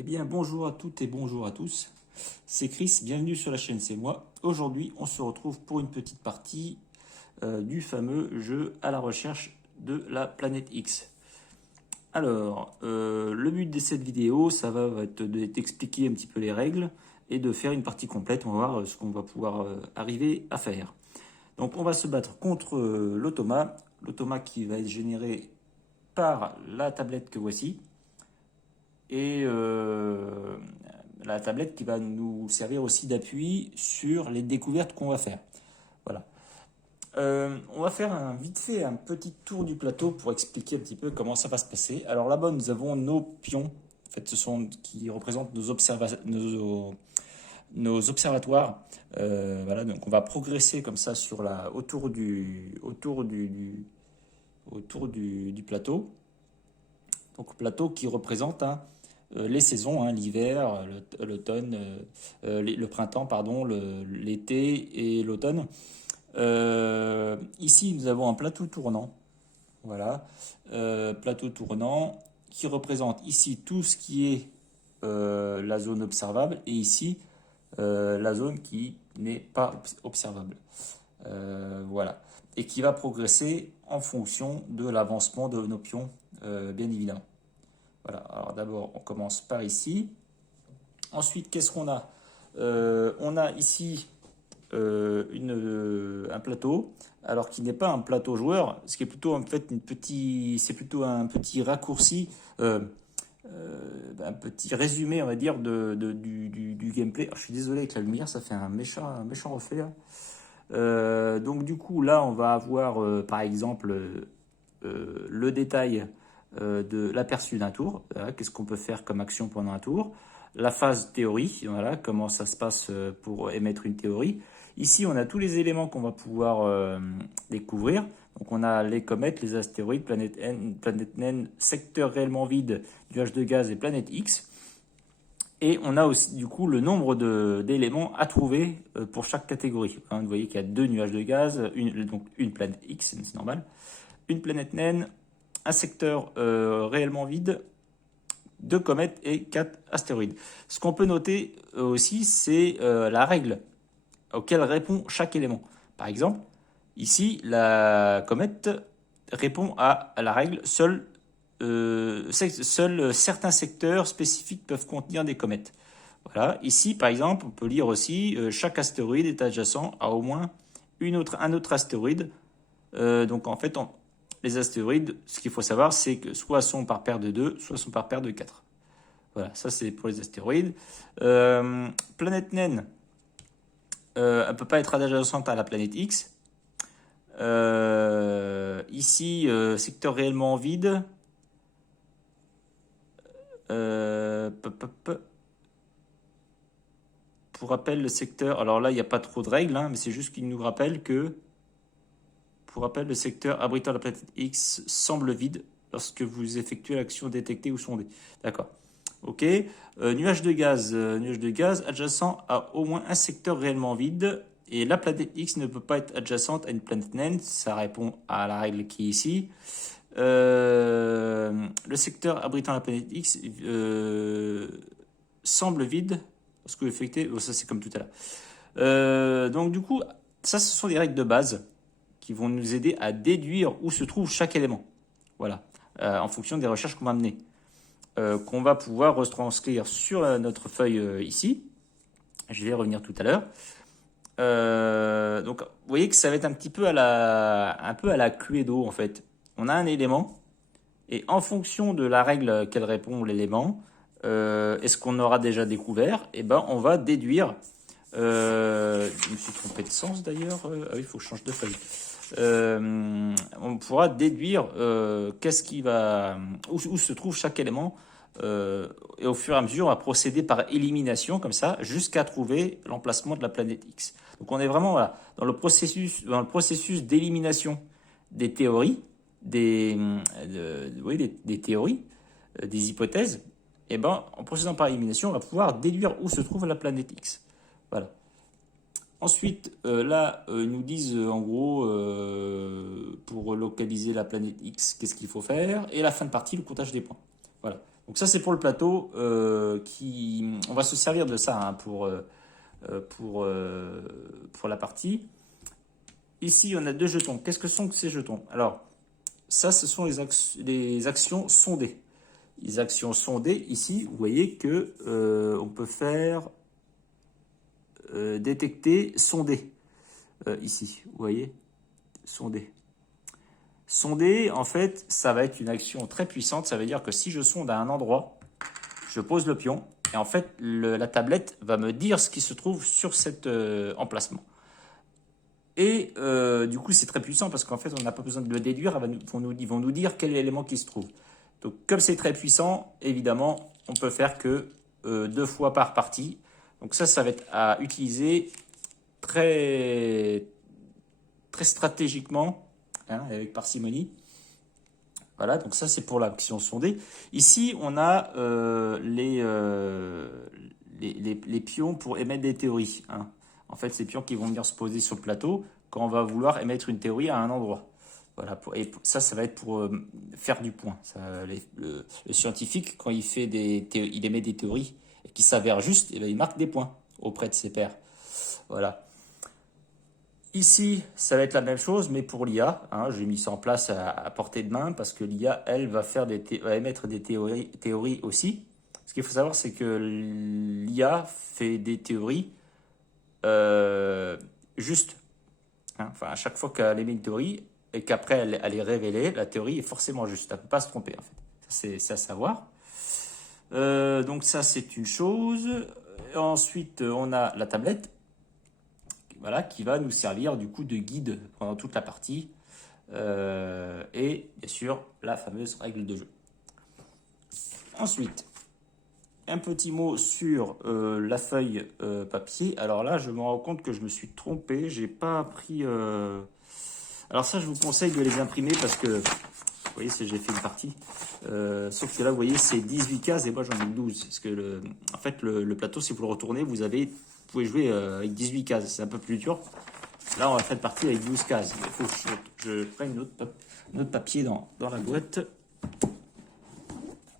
Eh bien, bonjour à toutes et bonjour à tous. C'est Chris, bienvenue sur la chaîne C'est moi. Aujourd'hui, on se retrouve pour une petite partie du fameux jeu à la recherche de la planète X. Alors, le but de cette vidéo, ça va être d'expliquer un petit peu les règles et de faire une partie complète. On va voir ce qu'on va pouvoir arriver à faire. Donc, on va se battre contre l'automa. L'automa qui va être généré par la tablette que voici. Et la tablette qui va nous servir aussi d'appui sur les découvertes qu'on va faire. Voilà. On va faire vite fait un petit tour du plateau pour expliquer un petit peu comment ça va se passer. Alors là-bas, nous avons nos pions, en fait, ce sont qui représentent nos observatoires. Voilà, donc on va progresser comme ça sur autour du plateau. Donc plateau qui représente les saisons, l'hiver, l'automne, le printemps, pardon, l'été et l'automne. Ici, nous avons un plateau tournant. Voilà. Plateau tournant qui représente ici tout ce qui est la zone observable et ici la zone qui n'est pas observable. Voilà. Et qui va progresser en fonction de l'avancement de nos pions, bien évidemment. Voilà, alors d'abord on commence par ici. Ensuite, qu'est-ce qu'on a? On a ici un plateau, alors qui n'est pas un plateau joueur, ce qui est plutôt en fait c'est plutôt un petit raccourci, un petit résumé, on va dire, du gameplay. Alors, je suis désolé avec la lumière, ça fait un méchant reflet là. Donc du coup, là, on va avoir par exemple le détail de l'aperçu d'un tour. Voilà, qu'est-ce qu'on peut faire comme action pendant un tour. La phase théorie, voilà, comment ça se passe pour émettre une théorie. Ici, on a tous les éléments qu'on va pouvoir découvrir. Donc, on a les comètes, les astéroïdes, planète naine, secteur réellement vide, nuages de gaz et planète X. Et on a aussi du coup le nombre d'éléments à trouver pour chaque catégorie. Vous voyez qu'il y a 2 nuages de gaz, donc une planète X, c'est normal, une planète naine, un secteur réellement vide, 2 comètes et 4 astéroïdes. Ce qu'on peut noter aussi, c'est la règle auquel répond chaque élément. Par exemple, ici, la comète répond à la règle seuls certains secteurs spécifiques peuvent contenir des comètes. Voilà. Ici, par exemple, on peut lire aussi chaque astéroïde est adjacent à au moins un autre astéroïde. Donc en fait, les astéroïdes, ce qu'il faut savoir, c'est que soit sont par paire de 2, soit sont par paire de 4. Voilà, ça c'est pour les astéroïdes. Planète naine, elle ne peut pas être adjacente à la planète X. Ici, secteur réellement vide. Pour rappel, le secteur. Alors là, il n'y a pas trop de règles, mais c'est juste qu'il nous rappelle que. Pour rappel, le secteur abritant la planète X semble vide lorsque vous effectuez l'action détecter ou sonder. D'accord. Ok. Nuage de gaz adjacent à au moins un secteur réellement vide. Et la planète X ne peut pas être adjacente à une planète naine. Ça répond à la règle qui est ici. Le secteur abritant la planète X semble vide lorsque vous effectuez. Oh, ça, c'est comme tout à l'heure. Donc, du coup, ça, ce sont des règles de base qui vont nous aider à déduire où se trouve chaque élément. Voilà. En fonction des recherches qu'on va mener. Qu'on va pouvoir retranscrire sur notre feuille ici. Je vais y revenir tout à l'heure. Donc, vous voyez que ça va être un peu à la Cluedo, en fait. On a un élément, et en fonction de la règle qu'elle répond l'élément, est-ce qu'on aura déjà découvert? Eh ben, on va déduire. Je me suis trompé de sens d'ailleurs. Ah oui, il faut que je change de feuille. On pourra déduire où se trouve chaque élément. Et au fur et à mesure, on va procéder par élimination, comme ça, jusqu'à trouver l'emplacement de la planète X. Donc on est vraiment voilà, dans le processus d'élimination des théories, des théories, des hypothèses. Et ben, en procédant par élimination, on va pouvoir déduire où se trouve la planète X. Voilà. Ensuite, là, ils nous disent en gros, pour localiser la planète X, qu'est-ce qu'il faut faire. Et la fin de partie, le comptage des points. Voilà. Donc ça, c'est pour le plateau. On va se servir de ça hein, pour la partie. Ici, on a 2 jetons. Qu'est-ce que sont ces jetons? Alors, ça, ce sont les actions sondées. Les actions sondées, ici, vous voyez que on peut faire détecter, sonder. Ici, vous voyez, sonder. Sonder, en fait, ça va être une action très puissante. Ça veut dire que si je sonde à un endroit, je pose le pion. Et en fait, la tablette va me dire ce qui se trouve sur cet emplacement. Et du coup, c'est très puissant parce qu'en fait, on n'a pas besoin de le déduire. Ils vont nous dire quel élément qui se trouve. Donc, comme c'est très puissant, évidemment, on peut faire que 2 fois par partie. Donc ça va être à utiliser très, très stratégiquement, hein, avec parcimonie. Voilà, donc ça c'est pour l'action sondée. Ici, on a les pions pour émettre des théories. Hein. En fait, ces pions qui vont venir se poser sur le plateau quand on va vouloir émettre une théorie à un endroit. Voilà, et ça va être pour faire du point. Ça, le scientifique, quand il émet des théories et qui s'avèrent justes, eh ben, il marque des points auprès de ses pairs. Voilà. Ici, ça va être la même chose, mais pour l'IA. Hein, j'ai mis ça en place à portée de main parce que l'IA, elle, va émettre des théories aussi. Ce qu'il faut savoir, c'est que l'IA fait des théories justes. Hein. Enfin, à chaque fois qu'elle émet une théorie et qu'après elle est révélée, la théorie est forcément juste. Elle ne peut pas se tromper, en fait. C'est à savoir. Donc ça, c'est une chose. Ensuite, on a la tablette. Voilà, qui va nous servir du coup de guide pendant toute la partie. Et bien sûr, la fameuse règle de jeu. Ensuite, un petit mot sur la feuille papier. Alors là, je me rends compte que je me suis trompé. J'ai pas pris. Alors ça, je vous conseille de les imprimer parce que vous voyez, j'ai fait une partie. Sauf que là, vous voyez, c'est 18 cases et moi j'en ai 12. Parce que en fait, le plateau, si vous le retournez, vous pouvez jouer avec 18 cases. C'est un peu plus dur. Là, on va faire une partie avec 12 cases. Il faut que je prenne un autre papier dans la boîte.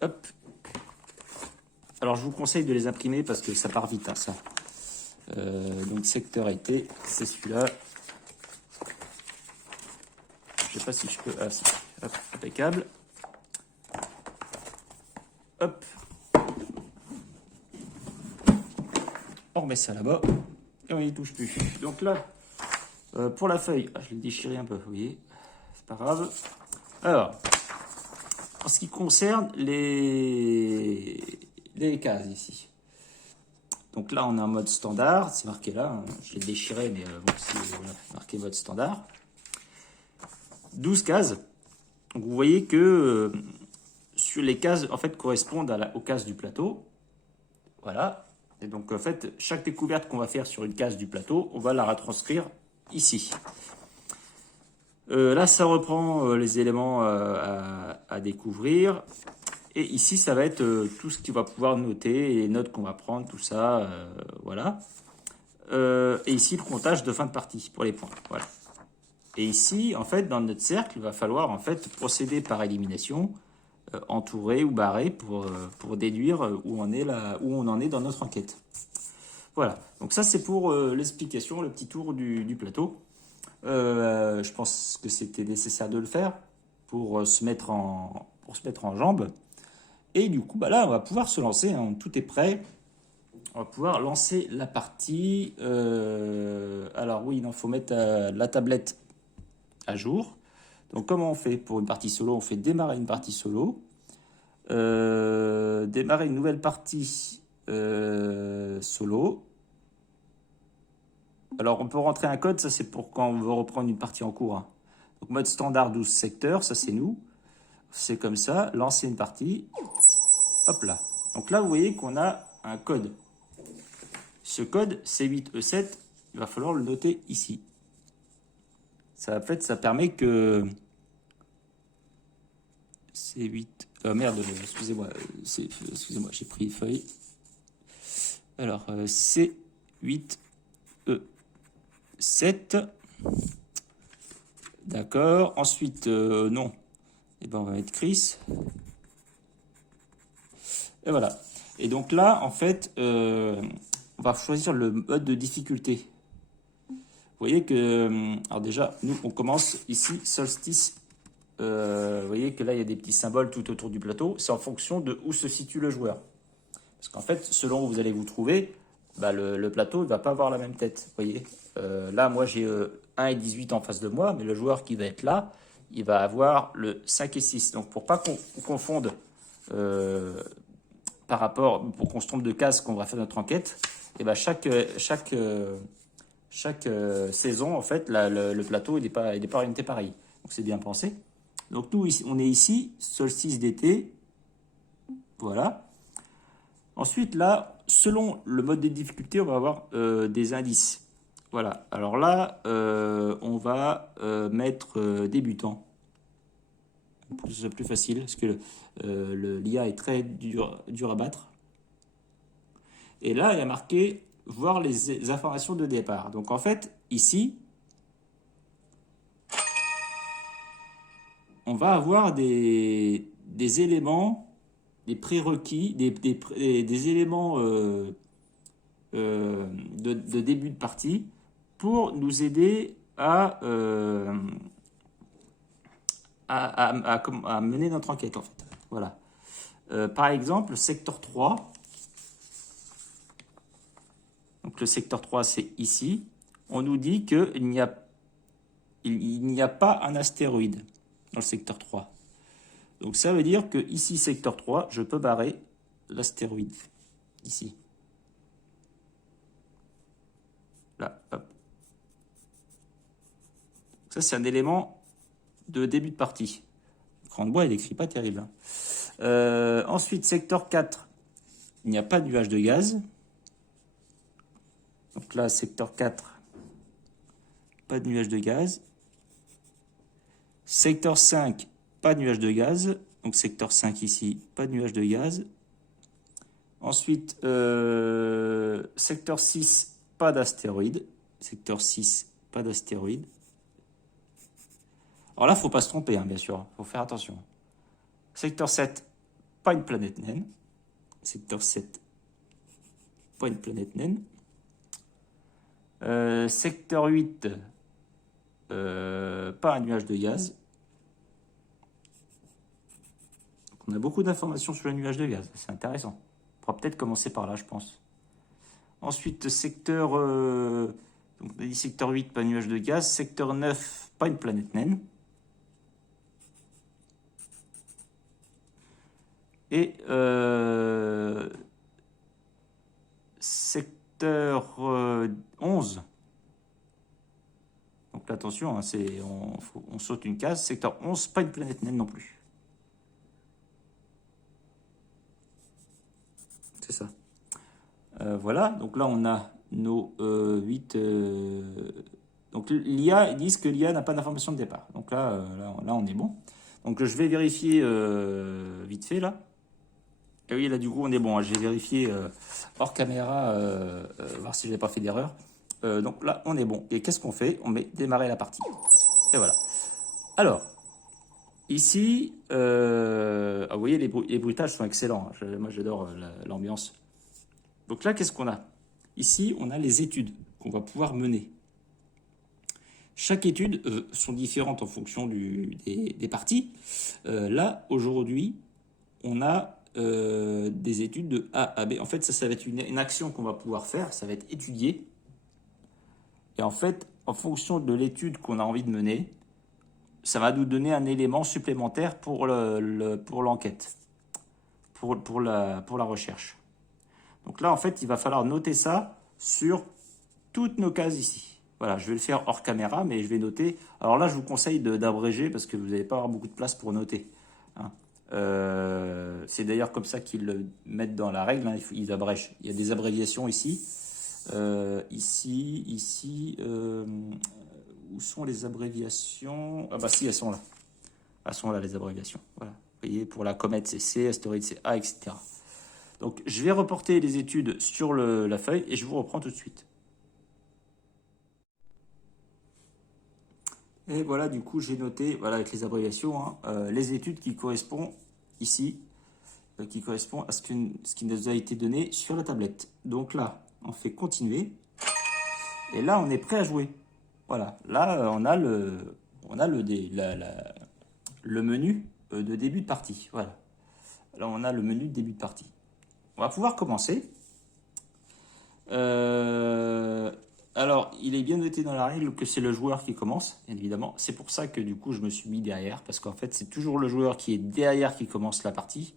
Hop. Alors, je vous conseille de les imprimer parce que ça part vite, hein, ça. Donc, secteur été, c'est celui-là. Je sais pas si je peux... Ah, si. Hop, impeccable. Hop. On remet ça là-bas. Et on n'y touche plus. Donc là, pour la feuille, je l'ai déchiré un peu, vous voyez. C'est pas grave. Alors, en ce qui concerne les cases ici. Donc là, on est en mode standard. C'est marqué là. Hein. Je l'ai déchiré, mais bon, c'est voilà, marqué mode standard. 12 cases. Donc vous voyez que sur les cases, en fait, correspondent aux cases du plateau. Voilà. Et donc, en fait, chaque découverte qu'on va faire sur une case du plateau, on va la retranscrire ici. Là, ça reprend les éléments à découvrir. Et ici, ça va être tout ce qu'il va pouvoir noter, les notes qu'on va prendre, tout ça. Voilà. Et ici, le comptage de fin de partie pour les points. Voilà. Et ici, en fait, dans notre cercle, il va falloir en fait procéder par élimination, entourer ou barrer pour déduire où on en est dans notre enquête. Voilà. Donc ça, c'est pour l'explication, le petit tour du plateau. Je pense que c'était nécessaire de le faire pour se mettre en jambes. Et du coup, bah là, on va pouvoir se lancer. Hein, tout est prêt. On va pouvoir lancer la partie. Alors oui, il faut mettre la tablette à jour. Donc comment on fait pour une partie solo? On fait démarrer une partie solo. Démarrer une nouvelle partie solo. Alors on peut rentrer un code, ça c'est pour quand on veut reprendre une partie en cours. Hein. Donc mode standard 12 secteurs, ça c'est nous. C'est comme ça, lancer une partie. Hop là. Donc là vous voyez qu'on a un code. Ce code C8E7, il va falloir le noter ici. Ça, en fait, ça permet que C8... merde, excusez-moi, j'ai pris une feuille. Alors, C8E7. D'accord. Ensuite, non. Eh ben, on va mettre Chris. Et voilà. Et donc là, en fait, on va choisir le mode de difficulté. Vous voyez que, alors déjà, nous, on commence ici, solstice. Vous voyez que là, il y a des petits symboles tout autour du plateau. C'est en fonction de où se situe le joueur. Parce qu'en fait, selon où vous allez vous trouver, bah, le plateau ne va pas avoir la même tête. Vous voyez, là, moi, j'ai 1 et 18 en face de moi, mais le joueur qui va être là, il va avoir le 5 et 6. Donc, pour pas qu'on confonde euh, par rapport, pour qu'on se trompe de case qu'on va faire notre enquête, et ben chaque saison, en fait, le plateau, il n'est pas orienté pareil. Donc, c'est bien pensé. Donc, nous, on est ici, solstice d'été. Voilà. Ensuite, là, selon le mode de difficulté, on va avoir des indices. Voilà. Alors là, on va mettre débutant. C'est plus facile parce que l'IA est très dur à battre. Et là, il y a marqué voir les informations de départ. Donc en fait, ici, on va avoir des éléments, des prérequis, des éléments de début de partie pour nous aider à mener notre enquête en fait. Voilà. Par exemple, secteur 3. Donc le secteur 3, c'est ici. On nous dit qu'il n'y a pas un astéroïde dans le secteur 3. Donc ça veut dire que ici, secteur 3, je peux barrer l'astéroïde. Ici. Là, hop. Ça, c'est un élément de début de partie. Le cran de bois, il n'écrit pas terrible. Ensuite, secteur 4, il n'y a pas de nuage de gaz. Donc là, secteur 4, pas de nuage de gaz. Secteur 5, pas de nuage de gaz. Donc secteur 5 ici, pas de nuage de gaz. Ensuite, secteur 6, pas d'astéroïde. Secteur 6, pas d'astéroïde. Alors là, il ne faut pas se tromper, hein, bien sûr. Il faut faire attention. Secteur 7, pas une planète naine. Secteur 7, pas une planète naine. Secteur 8, pas un nuage de gaz. Donc, on a beaucoup d'informations sur le nuage de gaz. C'est intéressant. On pourra peut-être commencer par là, je pense. Ensuite, secteur, donc on a dit secteur 8, pas nuage de gaz. Secteur 9, pas une planète naine. Et secteur 11. Donc là, attention, hein, on saute une case. Secteur 11, pas une planète naine non plus. C'est ça. Voilà, donc là on a nos 8. Donc l'IA, ils disent que l'IA n'a pas d'information de départ. Donc là, on est bon. Donc je vais vérifier vite fait là. Et oui, là du coup on est bon. Hein. Je vais vérifier hors caméra, voir si je n'ai pas fait d'erreur. Donc là on est bon. Et qu'est-ce qu'on fait? On met démarrer la partie. Et voilà. Alors, ici, vous voyez les bruitages sont excellents. Hein. Moi j'adore l'ambiance. Donc là, qu'est-ce qu'on a? Ici, on a les études qu'on va pouvoir mener. Chaque étude sont différentes en fonction des parties. Là, aujourd'hui, on a des études de A à B. En fait, ça va être une action qu'on va pouvoir faire. Ça va être étudié. Et en fait, en fonction de l'étude qu'on a envie de mener, ça va nous donner un élément supplémentaire pour l'enquête, pour la recherche. Donc là, en fait, il va falloir noter ça sur toutes nos cases ici. Voilà, je vais le faire hors caméra, mais je vais noter. Alors là, je vous conseille d'abréger parce que vous n'allez pas avoir beaucoup de place pour noter. Hein. C'est d'ailleurs comme ça qu'ils le mettent dans la règle. Hein, ils abrègent. Il y a des abréviations ici. Ici. Où sont les abréviations? Ah bah si, elles sont là. Elles sont là, les abréviations. Voilà. Vous voyez, pour la comète, c'est C, astéroïde, c'est A, etc. Donc, je vais reporter les études sur la feuille et je vous reprends tout de suite. Et voilà, du coup, j'ai noté, voilà, avec les abréviations, hein, les études qui correspondent ici. qui correspond à ce qui nous a été donné sur la tablette. Donc là, on fait continuer. Et là, on est prêt à jouer. Voilà. Là, on a le menu de début de partie. Voilà. Là, on a le menu de début de partie. On va pouvoir commencer. Alors, il est bien noté dans la règle que c'est le joueur qui commence, bien évidemment. C'est pour ça que du coup, je me suis mis derrière, parce qu'en fait, c'est toujours le joueur qui est derrière qui commence la partie.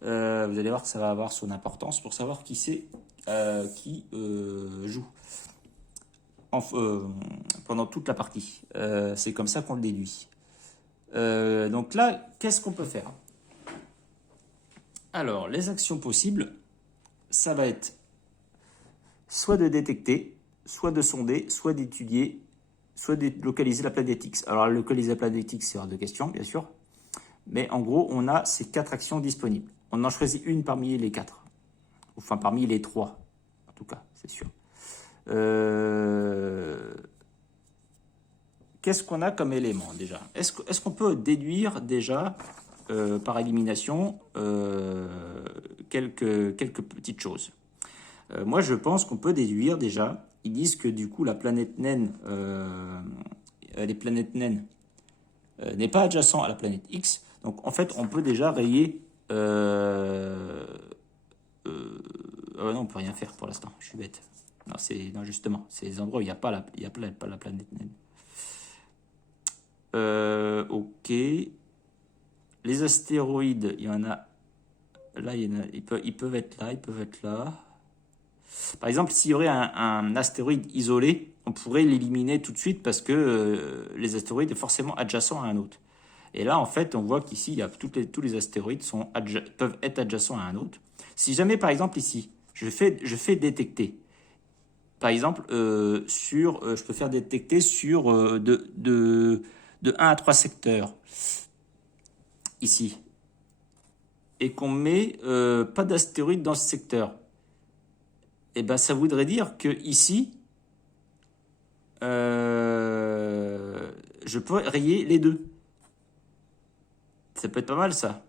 Vous allez voir que ça va avoir son importance pour savoir qui c'est qui joue pendant toute la partie. C'est comme ça qu'on le déduit. Donc là, qu'est-ce qu'on peut faire? Alors, les actions possibles, ça va être soit de détecter, soit de sonder, soit d'étudier, soit de localiser la planète X. Alors, localiser la planète X, c'est hors de question, bien sûr. Mais en gros, on a ces 4 actions disponibles. On en choisit une parmi les 4. Enfin, parmi les 3, en tout cas, c'est sûr. Qu'est-ce qu'on a comme élément, déjà? Est-ce qu'on peut déduire, déjà, par élimination, quelques petites choses? Moi, je pense qu'on peut déduire, déjà, ils disent que, du coup, la planète naine, les planètes naines, n'est pas adjacent à la planète X. Donc, en fait, on peut déjà rayer... non, on peut rien faire pour l'instant, je suis bête. Non, justement, c'est les endroits où il n'y a pas la planète naine. Ok. Les astéroïdes, il y en a... Là, ils peuvent être là, ils peuvent être là. Par exemple, s'il y aurait un astéroïde isolé, on pourrait l'éliminer tout de suite parce que les astéroïdes sont forcément adjacents à un autre. Et là, en fait, on voit qu'ici, tous les astéroïdes peuvent être adjacents à un autre. Si jamais, par exemple, ici, je fais détecter. Par exemple, je peux faire détecter sur de 1 à 3 secteurs. Ici. Et qu'on met pas d'astéroïdes dans ce secteur. Et ben, ça voudrait dire que ici, je peux rayer les deux. Ça peut être pas mal, ça.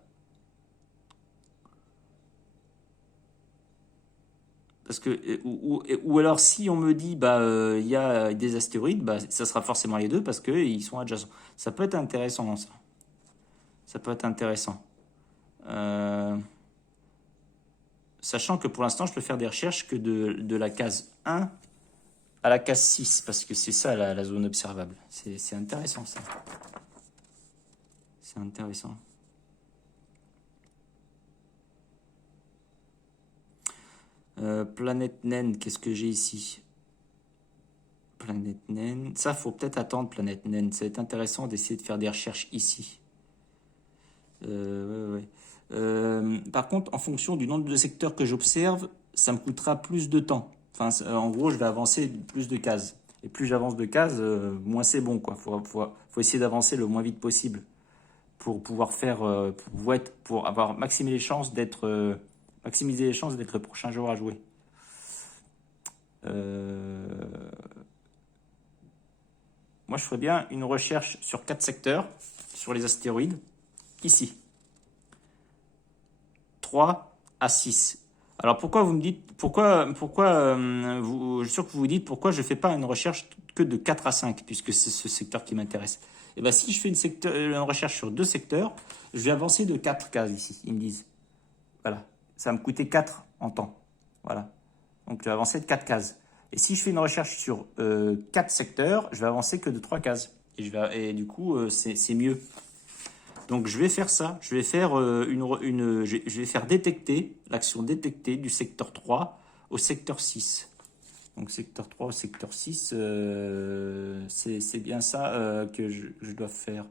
Parce que, ou alors, si on me dit, bah, il y a des astéroïdes, bah, ça sera forcément les deux parce qu'ils sont adjacents. Ça peut être intéressant, ça. Ça peut être intéressant. Sachant que pour l'instant, je peux faire des recherches que de la case 1 à la case 6, parce que c'est ça la zone observable. C'est intéressant, ça. C'est intéressant. Planète naine, qu'est-ce que j'ai ici? Planète naine. Ça, faut peut-être attendre, planète naine. Ça va être intéressant d'essayer de faire des recherches ici. Ouais. Par contre, en fonction du nombre de secteurs que j'observe, ça me coûtera plus de temps. Enfin, en gros, je vais avancer plus de cases. Et plus j'avance de cases, moins c'est bon, quoi. Faut essayer d'avancer le moins vite possible pour pouvoir faire, pour avoir maximisé les chances d'être le prochain joueur à jouer. Moi, je ferais bien une recherche sur 4 secteurs, sur les astéroïdes, ici. 3 à 6. Alors pourquoi vous me dites, je suis sûr que vous vous dites pourquoi je ne fais pas une recherche que de 4 à 5, puisque c'est ce secteur qui m'intéresse. Et bien si je fais une recherche sur 2 secteurs, je vais avancer de 4 cases ici, ils me disent. Voilà, ça va me coûter 4 en temps. Voilà, donc je vais avancer de 4 cases. Et si je fais une recherche sur 4 secteurs, je vais avancer que de 3 cases. Et du coup, c'est mieux. Donc je vais faire ça, je vais faire, je vais faire détecter, l'action détecter du secteur 3 au secteur 6. Donc secteur 3 au secteur 6, c'est bien ça que je dois faire.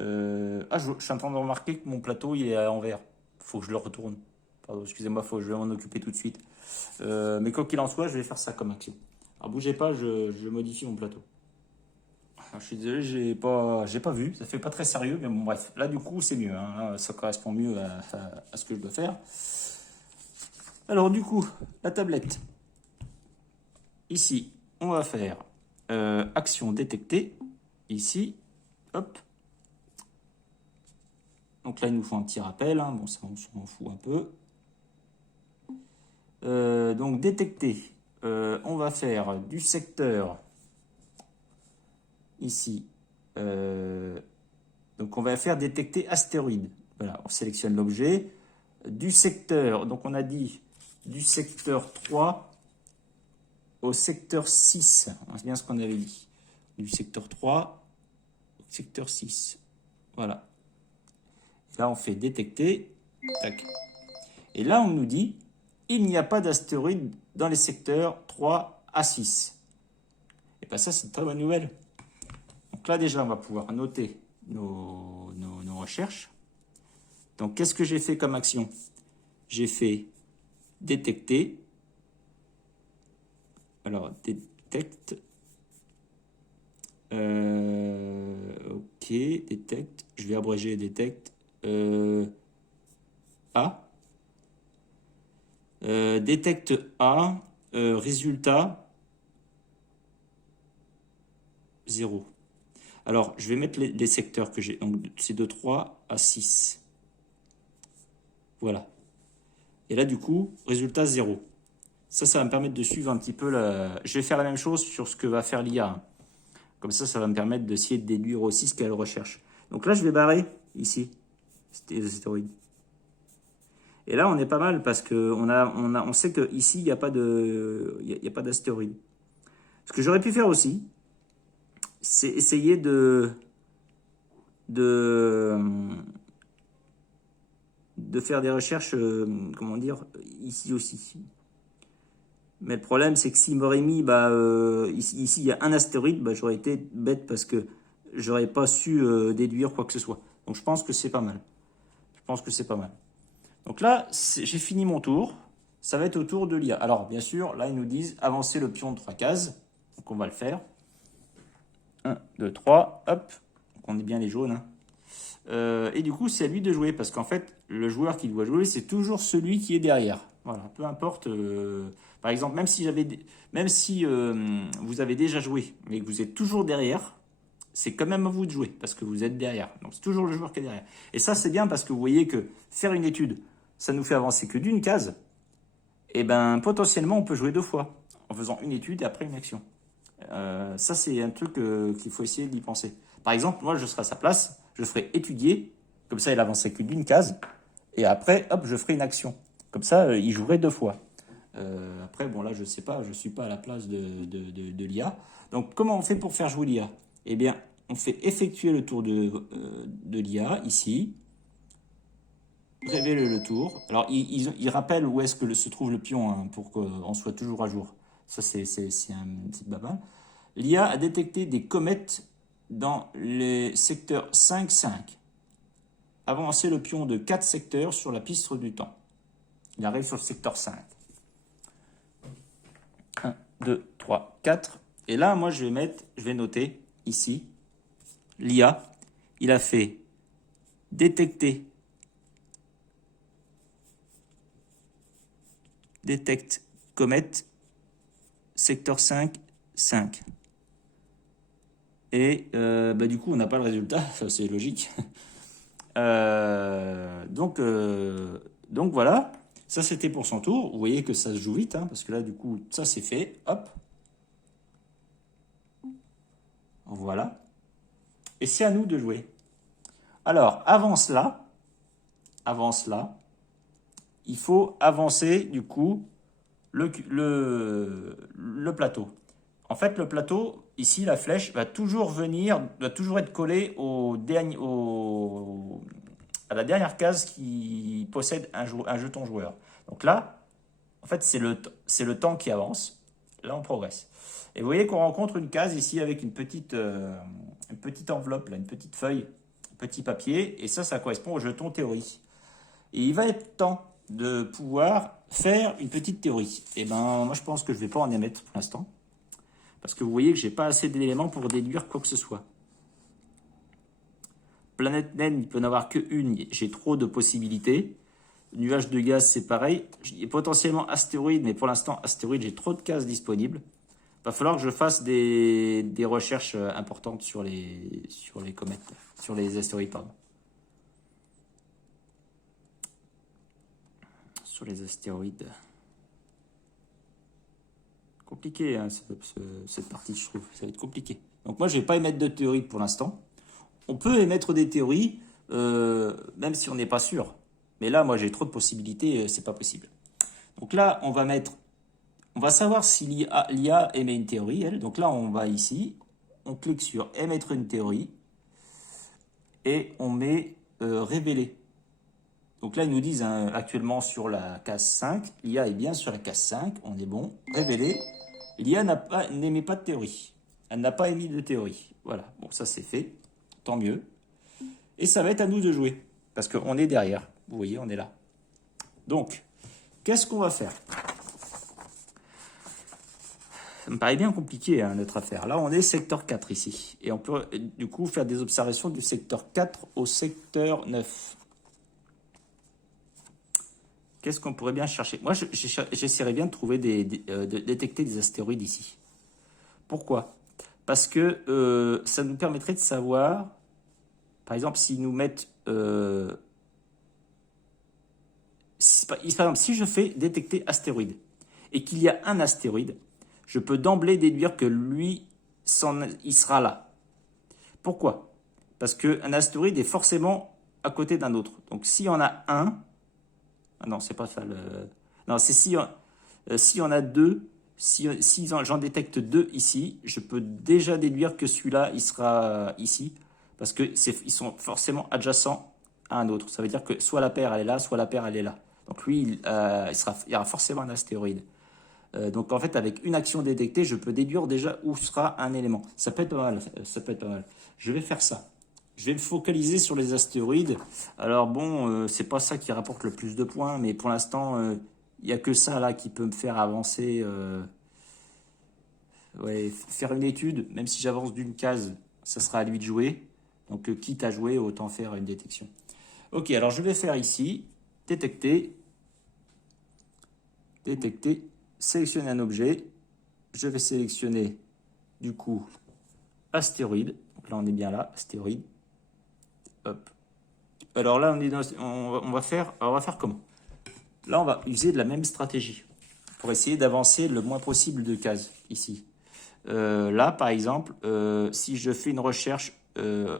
Je suis en train de remarquer que mon plateau il est à l'envers. Il faut que je le retourne. Pardon, excusez-moi, je vais m'en occuper tout de suite. Mais quoi qu'il en soit, je vais faire ça comme action. Alors bougez pas, je modifie mon plateau. Je suis désolé, j'ai pas vu, ça fait pas très sérieux, mais bon bref, là du coup c'est mieux, hein. Là, ça correspond mieux à ce que je dois faire. Alors du coup, la tablette, ici, on va faire action détectée, ici, hop, Donc là, il nous faut un petit rappel. Hein. Bon, ça, on s'en fout un peu. Donc, détecter. On va faire du secteur ici. Donc, on va faire détecter astéroïde. Voilà, on sélectionne l'objet. Du secteur, donc on a dit du secteur 3 au secteur 6. C'est bien ce qu'on avait dit. Du secteur 3 au secteur 6. Voilà. Là, on fait détecter. Tac. Et là, on nous dit, il n'y a pas d'astéroïde dans les secteurs 3 à 6. Et bien ça, c'est une très bonne nouvelle. Donc là, déjà, on va pouvoir noter nos recherches. Donc, qu'est-ce que j'ai fait comme action? J'ai fait détecter. Alors, détecte. Ok, détecte. Je vais abréger détecte. A. Détecte A. Résultat 0. Alors, je vais mettre les secteurs que j'ai. Donc, c'est de 3 à 6. Voilà. Et là, du coup, résultat 0. Ça va me permettre de suivre un petit peu la... Je vais faire la même chose sur ce que va faire l'IA. Comme ça va me permettre d'essayer de déduire aussi ce qu'elle recherche. Donc là, je vais barrer ici, les astéroïdes. Et là, on est pas mal parce on sait qu'ici, il n'y a pas d'astéroïdes. Ce que j'aurais pu faire aussi, c'est essayer de faire des recherches, comment dire, ici aussi. Mais le problème, c'est que s'il m'aurait mis, ici, il y a un astéroïde, j'aurais été bête parce que j'aurais pas su déduire quoi que ce soit. Donc je pense que c'est pas mal. Donc là, j'ai fini mon tour. Ça va être au tour de l'IA. Alors, bien sûr, là, ils nous disent avancer le pion de 3 cases. Donc on va le faire. 1, 2, 3, hop. Donc on est bien les jaunes, hein. Et du coup, c'est à lui de jouer parce qu'en fait, le joueur qui doit jouer, c'est toujours celui qui est derrière. Voilà, peu importe. Par exemple, même si vous avez déjà joué, mais que vous êtes toujours derrière, c'est quand même à vous de jouer parce que vous êtes derrière. Donc c'est toujours le joueur qui est derrière. Et ça, c'est bien parce que vous voyez que faire une étude, ça nous fait avancer que d'une case. Et ben, potentiellement, on peut jouer 2 fois en faisant une étude et après une action. Ça, c'est un truc qu'il faut essayer d'y penser. Par exemple, moi, je serai à sa place, je ferai étudier, comme ça, il avancerait que d'une case, et après, hop, je ferai une action. Comme ça, il jouerait 2 fois. Après, bon, là, je sais pas, je suis pas à la place de l'IA. Donc, comment on fait pour faire jouer l'IA? Eh bien, on fait effectuer le tour de l'IA, ici. Révéler le tour. Alors, il rappelle où est-ce que se trouve le pion, hein, pour qu'on soit toujours à jour. Ça, c'est un petit baba. L'IA a détecté des comètes dans les secteurs 5-5. Avancer le pion de 4 secteurs sur la piste du temps. Il arrive sur le secteur 5. 1, 2, 3, 4. Et là, moi, je vais noter ici, l'IA, il a fait détecte comète, secteur 5, 5. Et du coup, on n'a pas le résultat, c'est logique. Donc voilà, ça c'était pour son tour. Vous voyez que ça se joue vite, hein, parce que là, du coup, ça c'est fait. Hop. Voilà. Et c'est à nous de jouer. Alors, avant cela, il faut avancer, du coup, le plateau. En fait, le plateau, ici, la flèche va toujours être collée à la dernière case qui possède un jeton joueur. Donc là, en fait, c'est le temps qui avance. Là, on progresse. Et vous voyez qu'on rencontre une case ici avec une petite enveloppe, là, une petite feuille, un petit papier. Et ça correspond au jeton théorie. Et il va être temps de pouvoir faire une petite théorie. Et ben, moi, je pense que je ne vais pas en émettre pour l'instant. Parce que vous voyez que je n'ai pas assez d'éléments pour déduire quoi que ce soit. Planète naine, il peut en avoir qu'une. J'ai trop de possibilités. Nuage de gaz, c'est pareil. Et potentiellement astéroïde, mais pour l'instant, astéroïde, j'ai trop de cases disponibles. Il va falloir que je fasse des recherches importantes sur les comètes, sur les astéroïdes, pardon. sur les astéroïdes. Compliqué, hein, cette partie, je trouve. Ça va être compliqué. Donc moi, je ne vais pas émettre de théorie pour l'instant. On peut émettre des théories, même si on n'est pas sûr. Mais là, moi, j'ai trop de possibilités, c'est pas possible. Donc là, on va savoir si l'IA émet une théorie, elle. Donc là, on va ici, on clique sur émettre une théorie et on met révéler. Donc là, ils nous disent hein, actuellement sur la case 5, l'IA est bien sur la case 5, on est bon, révéler. L'IA n'émet pas de théorie. Elle n'a pas émis de théorie. Voilà, bon, ça c'est fait, tant mieux. Et ça va être à nous de jouer, parce qu'on est derrière. Vous voyez, on est là. Donc, qu'est-ce qu'on va faire? Ça me paraît bien compliqué, hein, notre affaire. Là, on est secteur 4 ici. Et on peut, du coup, faire des observations du secteur 4 au secteur 9. Qu'est-ce qu'on pourrait bien chercher? Moi, j'essaierais bien de trouver de détecter des astéroïdes ici. Pourquoi? Parce que ça nous permettrait de savoir, par exemple, s'ils nous mettent... par exemple, si je fais détecter astéroïde et qu'il y a un astéroïde, je peux d'emblée déduire que lui, il sera là. Pourquoi? Parce qu'un astéroïde est forcément à côté d'un autre. Donc, s'il y en a un... Ah non, c'est pas ça. Non, c'est si on a deux, si j'en détecte deux ici, je peux déjà déduire que celui-là, il sera ici, parce que ils sont forcément adjacents à un autre. Ça veut dire que soit la paire, elle est là, soit la paire, elle est là. Donc lui, il y aura forcément un astéroïde. Donc en fait, avec une action détectée, je peux déduire déjà où sera un élément. Ça peut être pas mal, ça peut être pas mal. Je vais faire ça. Je vais me focaliser sur les astéroïdes. Alors bon, c'est pas ça qui rapporte le plus de points, mais pour l'instant, il n'y a que ça là qui peut me faire avancer. Ouais, faire une étude, même si j'avance d'une case, ça sera à lui de jouer. Donc quitte à jouer, autant faire une détection. Ok, alors je vais faire ici, détecter, détecter, sélectionner un objet. Je vais sélectionner du coup astéroïde. Donc là on est bien là, astéroïde. Hop. Alors là, on va faire comment? Là, on va user de la même stratégie pour essayer d'avancer le moins possible de cases ici. Là, par exemple, si je fais une recherche de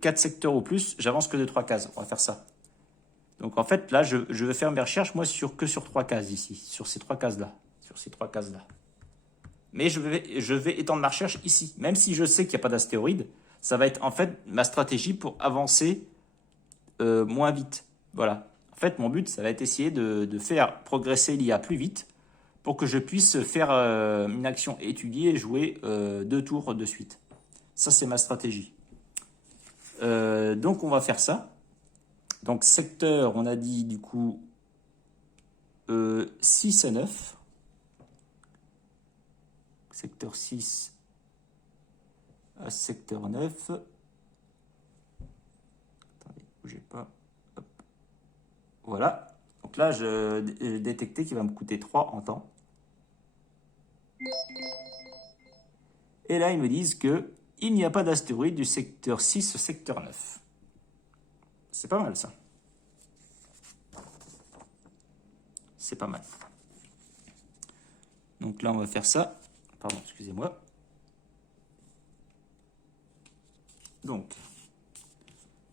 4 secteurs ou plus, j'avance que de 3 cases. On va faire ça. Donc en fait, là, je vais faire mes recherches, moi, que sur 3 cases ici, sur ces 3 cases-là. Sur ces 3 cases-là. Mais je vais étendre ma recherche ici. Même si je sais qu'il n'y a pas d'astéroïde, ça va être en fait ma stratégie pour avancer moins vite. Voilà. En fait, mon but, ça va être essayer de faire progresser l'IA plus vite pour que je puisse faire une action étudiée et jouer 2 tours de suite. Ça, c'est ma stratégie. Donc, on va faire ça. Donc, secteur, on a dit du coup 6 à 9. Secteur 6 à secteur 9. Attendez, bougez pas. Hop. Voilà. Donc là, j'ai détecté qu'il va me coûter 3 en temps. Et là, ils me disent que il n'y a pas d'astéroïde du secteur 6 au secteur 9. C'est pas mal, ça. C'est pas mal. Donc là, on va faire ça. Pardon, excusez-moi. Donc,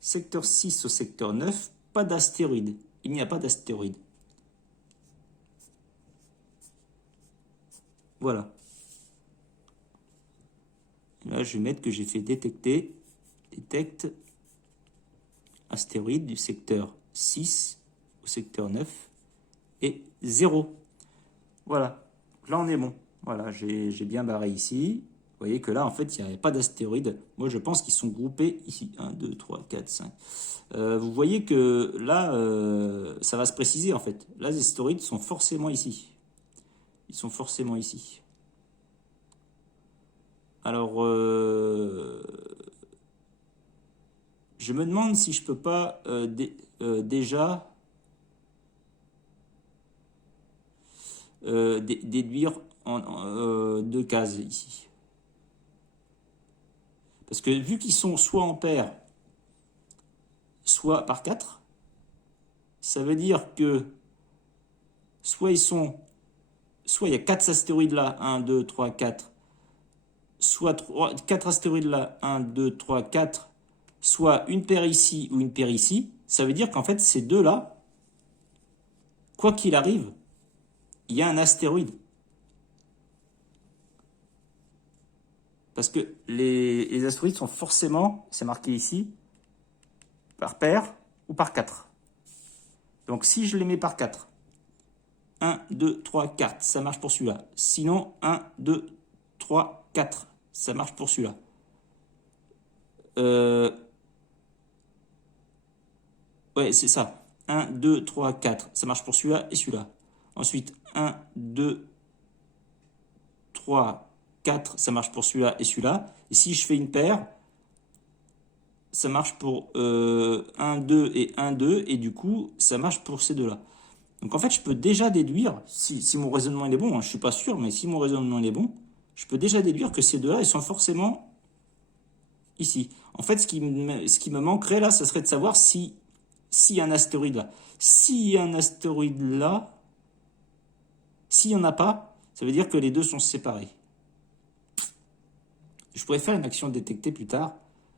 secteur 6 au secteur 9, pas d'astéroïde. Il n'y a pas d'astéroïde. Voilà. Là, je vais mettre que j'ai fait détecter, détecte astéroïde du secteur 6 au secteur 9 et 0. Voilà. Là, on est bon. Voilà, j'ai bien barré ici. Vous voyez que là, en fait, il n'y avait pas d'astéroïdes. Moi, je pense qu'ils sont groupés ici. 1, 2, 3, 4, 5. Vous voyez que là, ça va se préciser, en fait. Là, les astéroïdes sont forcément ici. Ils sont forcément ici. Alors, je me demande si je peux pas déjà déduire en 2 cases ici. Parce que vu qu'ils sont soit en paire, soit par 4. Ça veut dire que soit il y a 4 astéroïdes là, 1, 2, 3, 4. Soit 4 astéroïdes là, 1, 2, 3, 4. Soit une paire ici ou une paire ici. Ça veut dire qu'en fait, ces deux là, quoi qu'il arrive, il y a un astéroïde. Parce que les astéroïdes sont forcément, c'est marqué ici, par paire ou par 4. Donc si je les mets par 4, 1, 2, 3, 4, ça marche pour celui-là. Sinon, 1, 2, 3, 4, ça marche pour celui-là. Ouais, c'est ça. 1, 2, 3, 4, ça marche pour celui-là et celui-là. Ensuite, 1, 2, 3, 4, ça marche pour celui-là et celui-là. Et si je fais une paire, ça marche pour 1, 2 et 1, 2. Et du coup, ça marche pour ces deux-là. Donc en fait, je peux déjà déduire, si mon raisonnement il est bon, hein, je ne suis pas sûr, mais si mon raisonnement il est bon, je peux déjà déduire que ces deux-là, ils sont forcément ici. En fait, ce qui me manquerait là, ce serait de savoir s'il y a un astéroïde là. S'il y a un astéroïde là, s'il n'y en a pas, ça veut dire que les deux sont séparés. Je pourrais faire une action détectée plus tard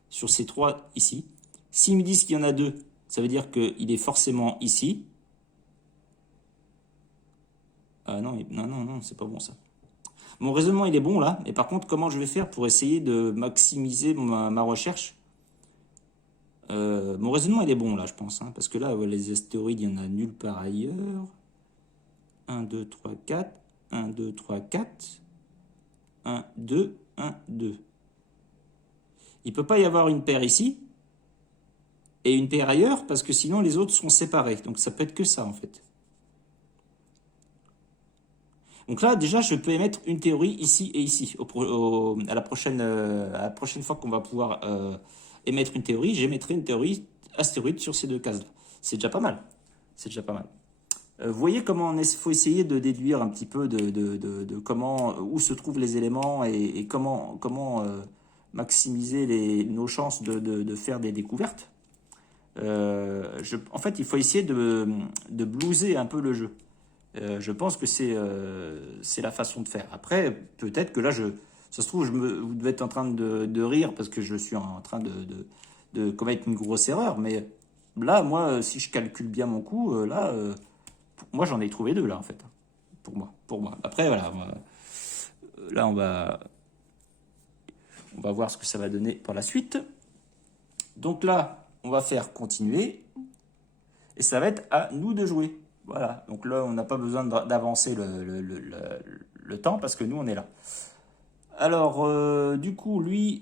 sur ces trois ici. S'ils me disent qu'il y en a deux, ça veut dire qu'il est forcément ici. Non, non, non, non, c'est pas bon ça. Mon raisonnement il est bon là, mais par contre comment je vais faire pour essayer de maximiser ma recherche? Mon raisonnement il est bon là je pense, hein, parce que là les astéroïdes il y en a nulle part ailleurs. 1, 2, 3, 4, 1, 2, 3, 4, 1, 2, 1, 2. Il ne peut pas y avoir une paire ici et une paire ailleurs parce que sinon les autres sont séparés. Donc ça peut être que ça en fait. Donc là déjà je peux émettre une théorie ici et ici. À la prochaine fois qu'on va pouvoir émettre une théorie, j'émettrai une théorie astéroïde sur ces deux cases-là. C'est déjà pas mal. C'est déjà pas mal. Vous voyez comment il faut essayer de déduire un petit peu de comment, où se trouvent les éléments et comment maximiser nos chances de faire des découvertes. En fait, il faut essayer de blouser un peu le jeu. Je pense que c'est la façon de faire. Après, peut-être que là, ça se trouve, vous devez être en train de rire parce que je suis en train de commettre une grosse erreur. Mais là, moi, si je calcule bien mon coup, là, moi, j'en ai trouvé deux, là, en fait. Pour moi. Après, voilà. Là, on va voir ce que ça va donner par la suite. Donc là, on va faire continuer. Et ça va être à nous de jouer. Voilà, donc là, on n'a pas besoin d'avancer le temps parce que nous, on est là. Alors, du coup, lui...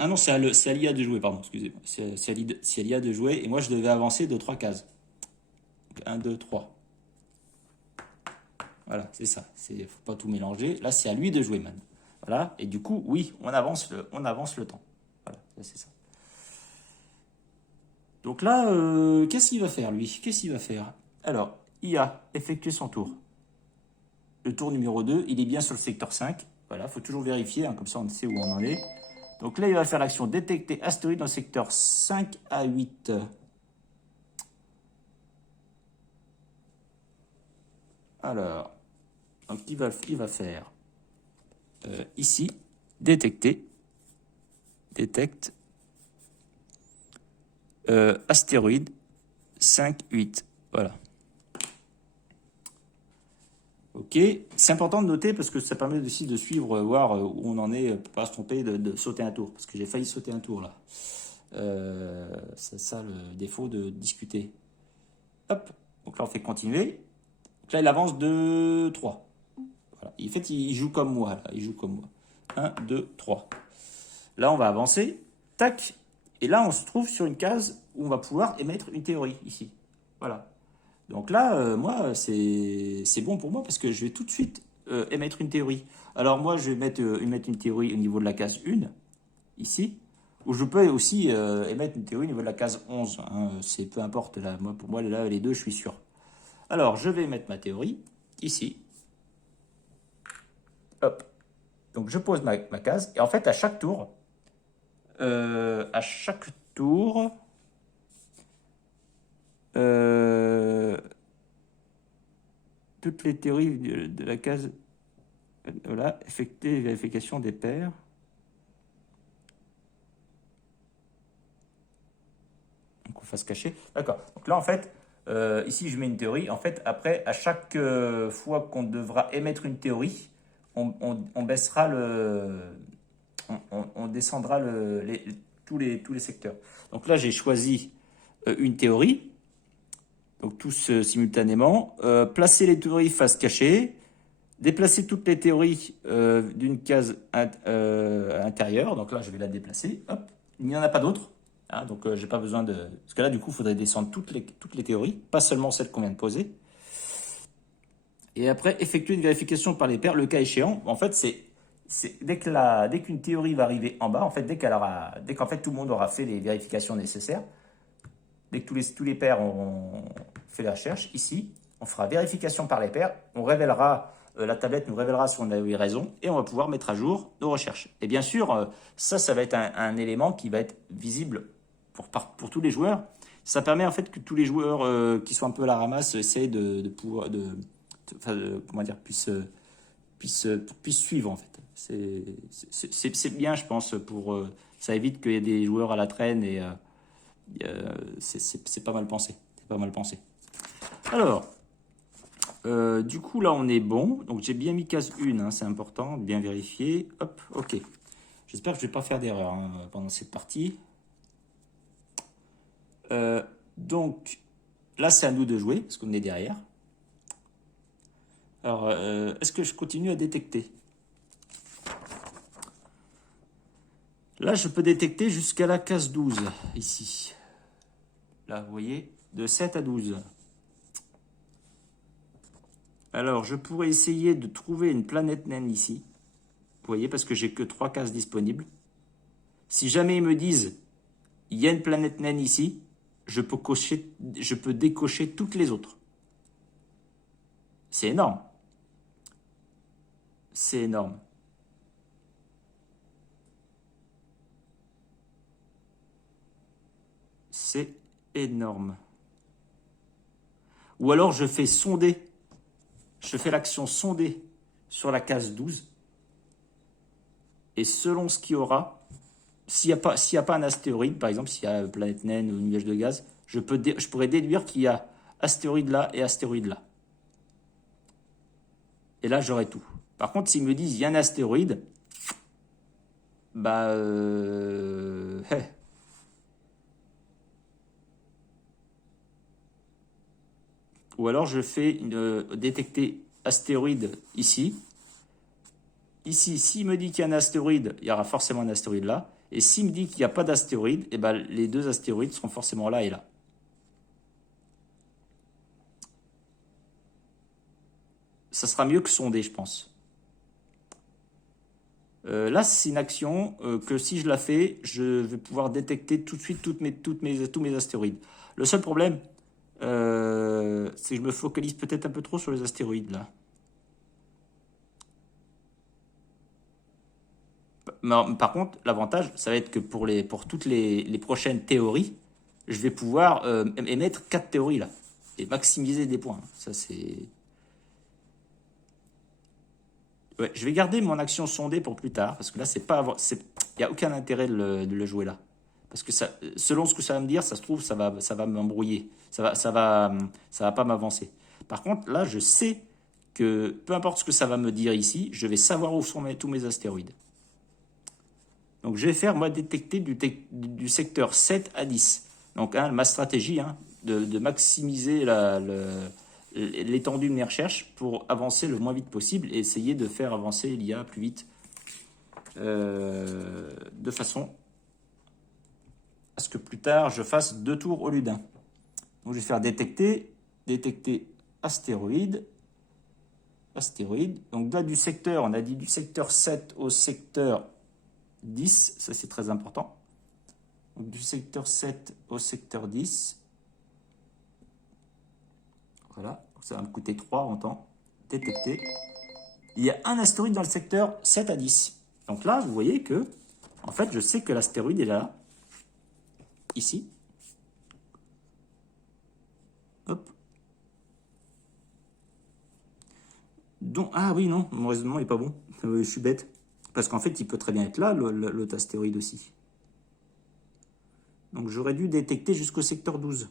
Ah non, c'est à l'IA de jouer, pardon, excusez-moi. C'est à l'IA de jouer et moi, je devais avancer de 3 cases. Donc, 1, 2, 3. Voilà, c'est ça. Il ne faut pas tout mélanger. Là, c'est à lui de jouer, man. Voilà, et du coup, oui, on avance le temps. Voilà, c'est ça. Donc là, qu'est-ce qu'il va faire, lui? Qu'est-ce qu'il va faire? Alors, IA, effectuer son tour. Le tour numéro 2, il est bien sur le secteur 5. Voilà, il faut toujours vérifier, hein, comme ça on sait où on en est. Donc là, il va faire l'action détecter astéroïde dans le secteur 5 à 8. Alors, donc il va faire ici, détecter, détecte astéroïde 5, 8. Voilà. Ok, c'est important de noter parce que ça permet aussi de suivre, voir où on en est, pour pas se tromper de sauter un tour. Parce que j'ai failli sauter un tour là. C'est ça le défaut de discuter. Hop, donc là on fait continuer. Donc là il avance de 3. Voilà. En fait il joue comme moi là, il joue comme moi. 1, 2, 3. Là on va avancer, tac. Et là on se trouve sur une case où on va pouvoir émettre une théorie ici. Voilà. Donc là, moi, c'est bon pour moi parce que je vais tout de suite émettre une théorie. Alors moi, je vais émettre une théorie au niveau de la case 1, ici, ou je peux aussi émettre une théorie au niveau de la case 11. Hein, c'est peu importe, là, pour moi, là, les deux, je suis sûr. Alors, je vais mettre ma théorie, ici. Hop. Donc, je pose ma case, et en fait, à chaque tour, à chaque tour, toutes les théories de la case, voilà, effectuer vérification des paires. Donc, on fasse cacher. D'accord. Donc là, en fait, ici, je mets une théorie. En fait, après, à chaque fois qu'on devra émettre une théorie, on baissera on descendra tous les secteurs. Donc là, j'ai choisi une théorie. Donc tous simultanément. Placer les théories face cachée. Déplacer toutes les théories d'une case intérieure. Donc là, je vais la déplacer. Hop. Il n'y en a pas d'autres. Hein, donc, j'ai pas besoin de... Parce que là, du coup, il faudrait descendre toutes les théories, pas seulement celles qu'on vient de poser. Et après, effectuer une vérification par les pairs, le cas échéant. En fait, dès qu'une théorie va arriver en bas, en fait, dès qu'en fait tout le monde aura fait les vérifications nécessaires, dès que tous les pairs auront fait la recherche, ici, on fera vérification par les pairs, on révélera, la tablette nous révélera si on a eu raison, et on va pouvoir mettre à jour nos recherches. Et bien sûr, ça va être un élément qui va être visible pour tous les joueurs. Ça permet en fait que tous les joueurs qui sont un peu à la ramasse essayent de pouvoir, comment dire, puissent suivre en fait. C'est bien, je pense, ça évite qu'il y ait des joueurs à la traîne et c'est pas mal pensé. C'est pas mal pensé. Alors, du coup, là, on est bon. Donc, j'ai bien mis case 1, hein, c'est important, bien vérifier. Hop, ok. J'espère que je ne vais pas faire d'erreur hein, pendant cette partie. Donc, là, c'est à nous de jouer, parce qu'on est derrière. Alors, est-ce que je continue à détecter? Là, je peux détecter jusqu'à la case 12, ici. Là, vous voyez, de 7 à 12. Alors, je pourrais essayer de trouver une planète naine ici. Vous voyez, parce que j'ai que 3 cases disponibles. Si jamais ils me disent, il y a une planète naine ici, je peux décocher toutes les autres. C'est énorme. C'est énorme. C'est énorme. Ou alors je fais sonder. Je fais l'action sonder sur la case 12. Et selon ce qu'il y aura, s'il n'y a pas un astéroïde, par exemple, s'il y a planète naine ou nuage de gaz, je pourrais déduire qu'il y a astéroïde là et astéroïde là. Et là, j'aurai tout. Par contre, s'ils me disent il y a un astéroïde, bah, ou alors je fais détecter astéroïde ici. Ici, s'il me dit qu'il y a un astéroïde, il y aura forcément un astéroïde là. Et s'il me dit qu'il n'y a pas d'astéroïde, eh ben, les deux astéroïdes seront forcément là et là. Ça sera mieux que sonder, je pense. Là, c'est une action que si je la fais, je vais pouvoir détecter tout de suite tous mes astéroïdes. Le seul problème, c'est que je me focalise peut-être un peu trop sur les astéroïdes là. Par contre, l'avantage, ça va être que pour toutes les prochaines théories, je vais pouvoir émettre 4 théories là et maximiser des points. Ça, c'est. Ouais, je vais garder mon action sondée pour plus tard parce que là, il n'y a aucun intérêt de le jouer là. Parce que ça, selon ce que ça va me dire, ça se trouve, ça va m'embrouiller. Ça va pas m'avancer. Par contre, là, je sais que peu importe ce que ça va me dire ici, je vais savoir où sont tous mes astéroïdes. Donc, je vais faire, moi, détecter du secteur 7 à 10. Donc, hein, ma stratégie, hein, de maximiser l'étendue de mes recherches pour avancer le moins vite possible et essayer de faire avancer l'IA plus vite de façon à ce que plus tard, je fasse 2 tours au lieu d'un. Donc, je vais faire détecter astéroïde. Donc, là, du secteur, on a dit du secteur 7 au secteur 10, ça c'est très important. Donc, du secteur 7 au secteur 10. Voilà, donc ça va me coûter 3 en temps. Détecter. Il y a un astéroïde dans le secteur 7 à 10. Donc là, vous voyez que, En fait, je sais que l'astéroïde est là, ici. Hop. Donc, ah oui, non, mon raisonnement est pas bon. Je suis bête. Parce qu'en fait, il peut très bien être là, l'autre astéroïde aussi. Donc, j'aurais dû détecter jusqu'au secteur 12.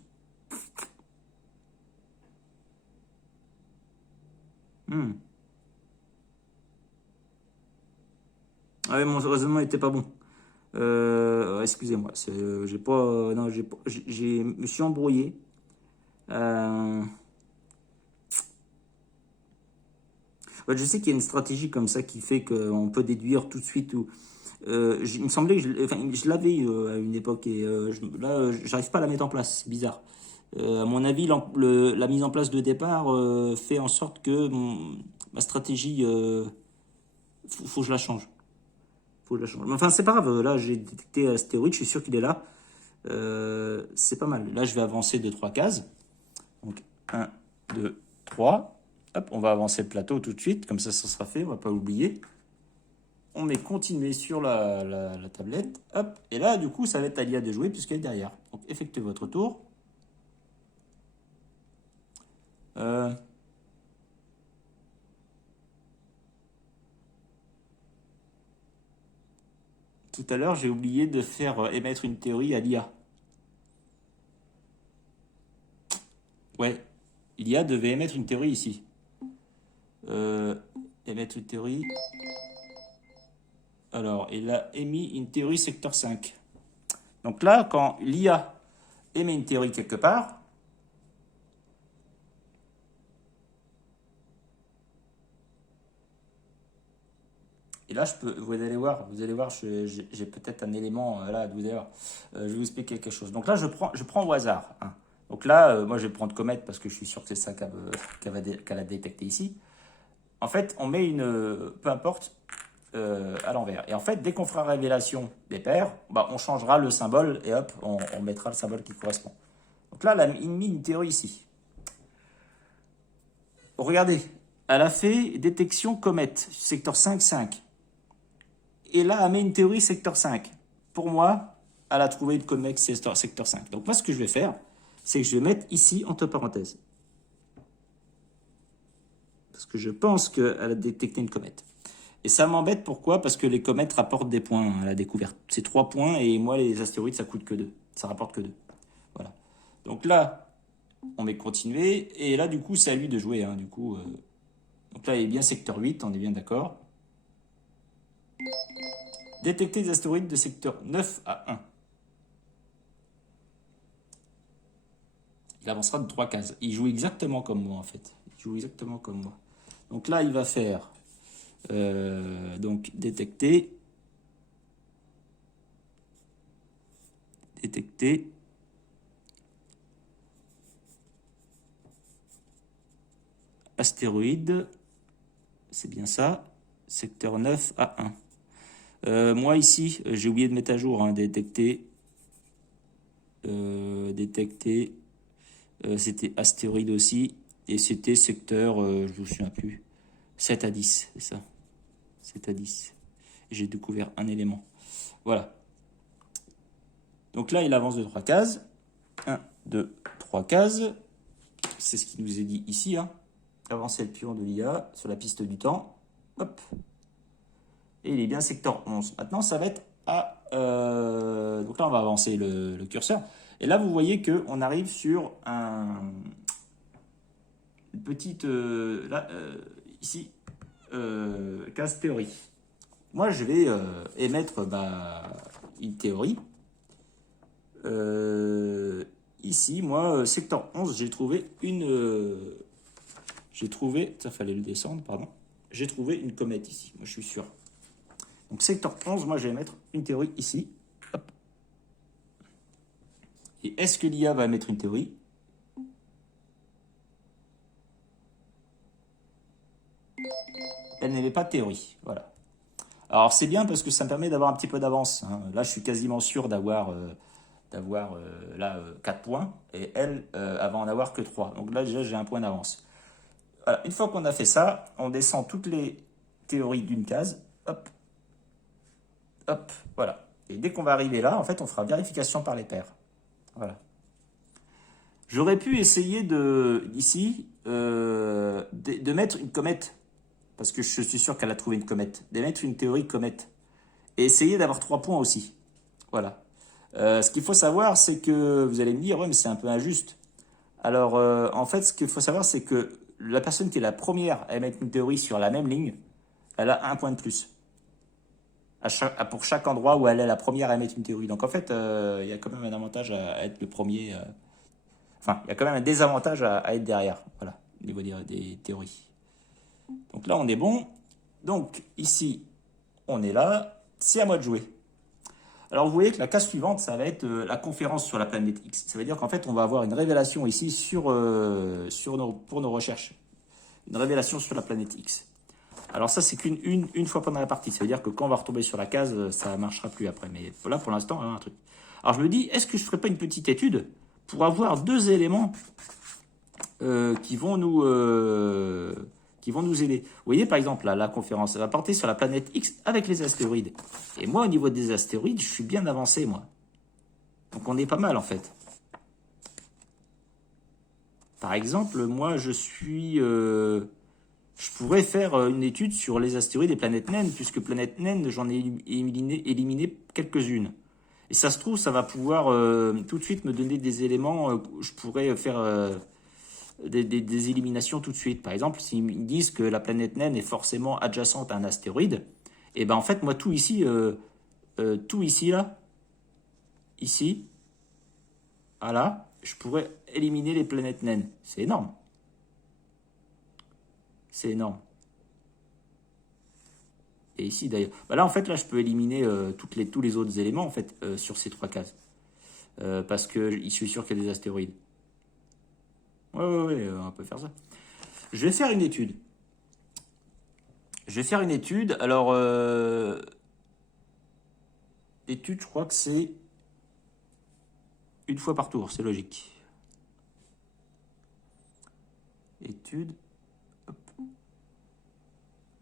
Hmm. Ah ouais, mon raisonnement était pas bon. Excusez-moi, j'ai pas, non, me suis embrouillé. Euh, ouais, je sais qu'il y a une stratégie comme ça qui fait qu'on peut déduire tout de suite. Il me semblait que je l'avais à une époque et là, j'arrive pas à la mettre en place. C'est bizarre. À mon avis, la mise en place de départ fait en sorte que ma stratégie, faut que je la change. Faut que je la change. Mais enfin, c'est pas grave. Là, j'ai détecté astéroïde. Je suis sûr qu'il est là. C'est pas mal. Là, je vais avancer de 3 cases. Donc, 1, 2, 3. Hop, on va avancer le plateau tout de suite. Comme ça sera fait. On va pas l'oublier. On met continuer sur la tablette. Hop. Et là, du coup, ça va être à l'IA de jouer puisqu'elle est derrière. Donc, effectuez votre tour. Tout à l'heure, j'ai oublié de faire émettre une théorie à l'IA. Ouais, l'IA devait émettre une théorie ici. Émettre une théorie. Alors, il a émis une théorie secteur 5. Donc là, quand l'IA émet une théorie quelque part, et là, vous allez voir, j'ai peut-être un élément là, vous allez voir. Je vais vous expliquer quelque chose. Donc là, je prends au hasard, hein. Donc là, moi, je vais prendre comète parce que je suis sûr que c'est ça qu'elle a détecté ici. En fait, on met peu importe, à l'envers. Et en fait, dès qu'on fera révélation des paires, bah, on changera le symbole et hop, on mettra le symbole qui correspond. Donc là, elle a mis une théorie ici. Regardez, elle a fait détection comète, secteur 5,5. Et là, elle met une théorie secteur 5. Pour moi, elle a trouvé une comète secteur 5. Donc moi, ce que je vais faire, c'est que je vais mettre ici entre parenthèses. Parce que je pense qu'elle a détecté une comète. Et ça m'embête, pourquoi? Parce que les comètes rapportent des points à la découverte. C'est 3 points, et moi, les astéroïdes, ça coûte que 2. Ça rapporte que 2. Voilà. Donc là, on met continuer, et là, du coup, c'est à lui de jouer, hein, du coup. Donc là, il est bien secteur 8, on est bien d'accord. Détecter des astéroïdes de secteur 9 à 1. Il avancera de 3 cases. Il joue exactement comme moi, en fait. Il joue exactement comme moi. Donc là, il va faire donc détecter astéroïde, c'est bien ça, secteur 9 à 1. Moi ici, j'ai oublié de mettre à jour, hein, détecter, c'était astéroïde aussi, et c'était secteur, je ne me souviens plus, 7 à 10, c'est ça, 7 à 10. J'ai découvert un élément. Voilà. Donc là, il avance de 3 cases. 1, 2, 3 cases. C'est ce qui nous est dit ici, hein. Avancer le pion de l'IA sur la piste du temps. Hop. Et il est bien secteur 11. Maintenant, ça va être à... donc là, on va avancer le curseur. Et là, vous voyez qu'on arrive sur une petite... ici, case théorie. Moi, je vais émettre une théorie. Ici, moi, secteur 11, j'ai trouvé ça fallait le descendre, pardon. J'ai trouvé une comète ici, moi je suis sûr. Donc secteur 11, moi je vais mettre une théorie ici. Hop. Et est-ce que l'IA va mettre une théorie? Elle n'émet pas de théorie, voilà. Alors c'est bien parce que ça me permet d'avoir un petit peu d'avance, hein. Là je suis quasiment sûr d'avoir là 4 points, et elle, elle va en avoir que 3. Donc là déjà j'ai un point d'avance. Voilà. Une fois qu'on a fait ça, on descend toutes les théories d'une case. Hop, hop, voilà. Et dès qu'on va arriver là, en fait, on fera vérification par les pairs. Voilà. J'aurais pu essayer ici, de mettre une comète, parce que je suis sûr qu'elle a trouvé une comète, de mettre une théorie comète, et essayer d'avoir 3 points aussi. Voilà. Ce qu'il faut savoir, c'est que vous allez me dire, ouais, mais c'est un peu injuste. Alors, en fait, ce qu'il faut savoir, c'est que la personne qui est la première à mettre une théorie sur la même ligne, elle a un point de plus. Pour chaque endroit où elle est la première à mettre une théorie. Donc, en fait, il y a quand même un avantage à être le premier. Enfin, il y a quand même un désavantage à être derrière. Voilà, au niveau des théories. Donc là, on est bon. Donc, ici, on est là. C'est à moi de jouer. Alors, vous voyez que la case suivante, ça va être la conférence sur la planète X. Ça veut dire qu'en fait, on va avoir une révélation ici pour nos recherches. Une révélation sur la planète X. Alors ça, c'est qu'une fois pendant la partie. Ça veut dire que quand on va retomber sur la case, ça ne marchera plus après. Mais voilà, pour l'instant, un truc. Alors, je me dis, est-ce que je ne ferais pas une petite étude pour avoir 2 éléments qui vont nous aider. Vous voyez, par exemple, là, la conférence, elle va porter sur la planète X avec les astéroïdes. Et moi, au niveau des astéroïdes, je suis bien avancé, moi. Donc, on est pas mal, en fait. Par exemple, moi, je pourrais faire une étude sur les astéroïdes et planètes naines, puisque planètes naines, j'en ai éliminé quelques-unes. Et ça se trouve, ça va pouvoir tout de suite me donner des éléments. Je pourrais faire des éliminations tout de suite. Par exemple, s'ils me disent que la planète naine est forcément adjacente à un astéroïde, et ben en fait, moi, tout ici, là, ici, voilà, je pourrais éliminer les planètes naines. C'est énorme. C'est énorme. Et ici, d'ailleurs. Bah là, en fait, là, je peux éliminer tous les autres éléments, en fait, sur ces 3 cases. Parce que je suis sûr qu'il y a des astéroïdes. Ouais, on peut faire ça. Je vais faire une étude. Alors, étude, je crois que c'est une fois par tour, c'est logique. Étude. Hop.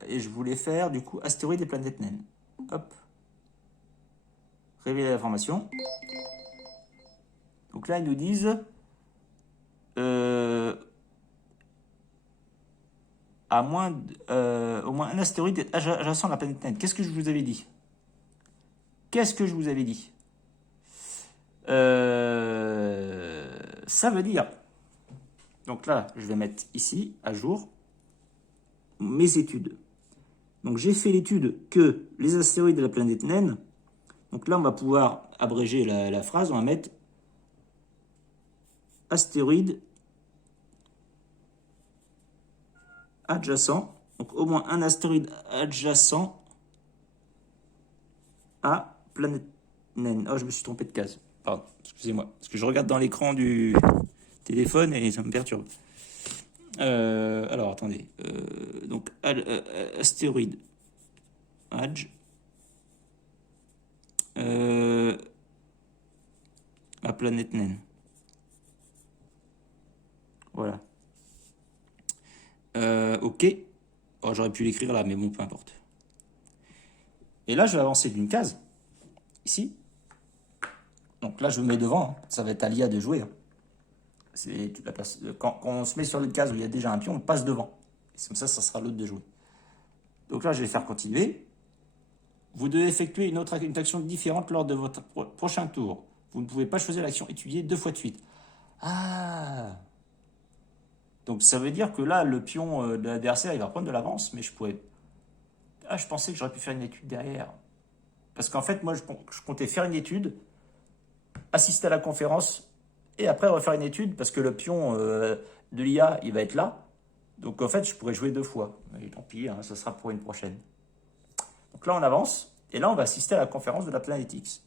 Et je voulais faire, du coup, astéroïdes et planètes naines. Hop. Révéler l'information. Donc là, ils nous disent au moins un astéroïde est adjacent à la planète naine. Qu'est-ce que je vous avais dit? Ça veut dire. Donc là, je vais mettre ici, à jour, mes études. Donc j'ai fait l'étude que les astéroïdes de la planète naine. Donc là, on va pouvoir abréger la phrase. On va mettre astéroïde adjacent. Donc au moins un astéroïde adjacent à planète naine. Oh, je me suis trompé de case. Pardon, excusez-moi. Parce que je regarde dans l'écran du téléphone et ça me perturbe. Alors, attendez. Donc, astéroïde. Adj. La planète naine. Voilà. Ok. Oh, j'aurais pu l'écrire là, mais bon, peu importe. Et là, je vais avancer d'une case. Ici. Donc là, je me mets devant. Hein. Ça va être à l'IA de jouer. Hein. Quand on se met sur une case où il y a déjà un pion, on passe devant. Et comme ça sera l'autre de jouer. Donc là, je vais faire continuer. Vous devez effectuer une action différente lors de votre prochain tour. Vous ne pouvez pas choisir l'action étudiée 2 fois de suite. Ah. Donc ça veut dire que là, le pion de l'adversaire, il va prendre de l'avance, mais je pourrais... Ah, je pensais que j'aurais pu faire une étude derrière. Parce qu'en fait, moi, je comptais faire une étude, assister à la conférence, et après refaire une étude, parce que le pion de l'IA, il va être là. Donc en fait, je pourrais jouer 2 fois. Mais tant pis, hein, ça sera pour une prochaine. Donc là, on avance, et là, on va assister à la conférence de la planète X.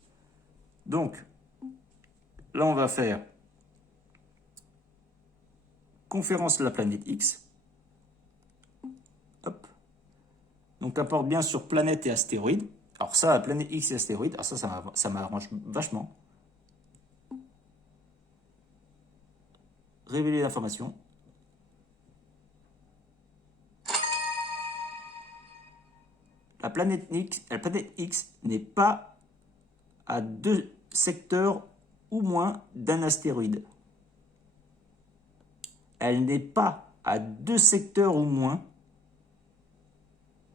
Donc, là, on va faire conférence de la planète X. Hop. Donc, apporte bien sur planète et astéroïde. Alors ça, planète X et astéroïde, alors ça m'arrange vachement. Révéler l'information. La planète X n'est pas à 2 secteurs ou moins d'un astéroïde. Elle n'est pas à 2 secteurs ou moins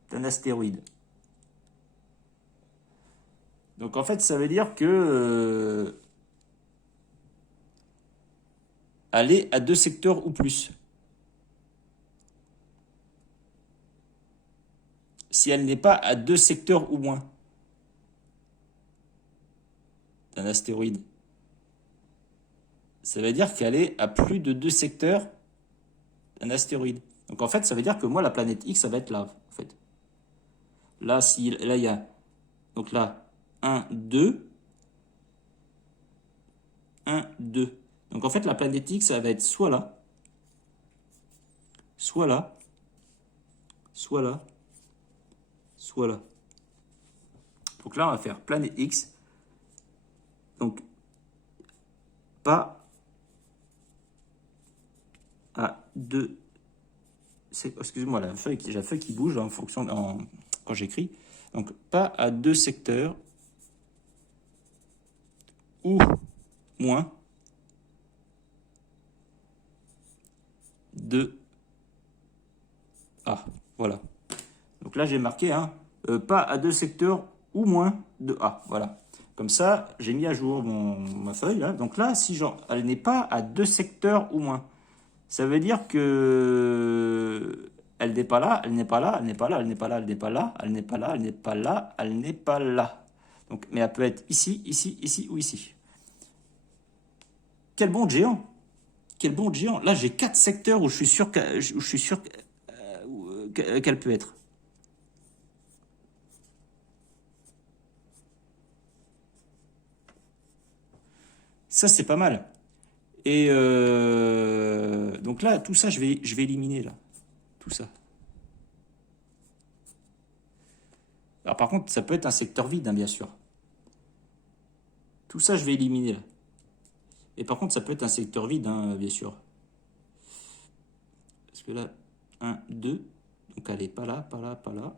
d'un astéroïde. Donc en fait, ça veut dire que elle est à 2 secteurs ou plus. Si elle n'est pas à 2 secteurs ou moins d'un astéroïde, ça veut dire qu'elle est à plus de 2 secteurs d'un astéroïde. Donc en fait, ça veut dire que moi, la planète X, ça va être là, en fait. Là, là, il y a, donc là, 1, 2, 1, 2. Donc en fait, la planète X, ça va être soit là, soit là, soit là, soit là. Donc là, on va faire planète X. Donc, pas à 2. Excusez-moi, la feuille qui bouge en fonction quand j'écris. Donc, pas à 2 secteurs ou moins de A. Voilà. Donc là, j'ai marqué pas à 2 secteurs ou moins de A. Voilà. Comme ça, j'ai mis à jour ma feuille. Là. Donc là, si elle n'est pas à 2 secteurs ou moins, ça veut dire que elle n'est pas là, elle n'est pas là, elle n'est pas là, elle n'est pas là, elle n'est pas là, elle n'est pas là, elle n'est pas là, elle n'est pas là. Donc, mais elle peut être ici, ici, ici ou ici. Quel bond de géant! Quel bond de géant! Là, j'ai 4 secteurs où je suis sûr qu'elle peut être. Ça, c'est pas mal. Et donc là, tout ça, je vais éliminer, là. Tout ça. Alors par contre, ça peut être un secteur vide, bien sûr. Tout ça, je vais éliminer, là. Et par contre, ça peut être un secteur vide, bien sûr. Parce que là, 1, 2. Donc elle n'est pas là, pas là, pas là.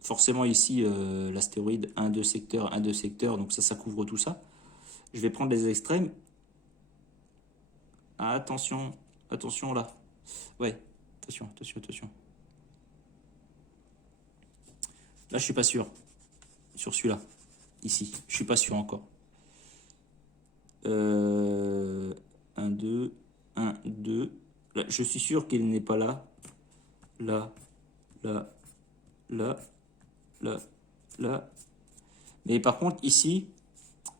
Forcément ici, l'astéroïde 1, 2 secteurs, 1, 2 secteurs. Donc ça couvre tout ça. Je vais prendre les extrêmes. Ah, attention, attention là. Ouais, attention, attention, attention. Là, je suis pas sûr. Sur celui-là. Ici, je suis pas sûr encore. 1, 2, 1, 2. Là, je suis sûr qu'il n'est pas là. Là, là, là, là, là. Mais par contre, ici,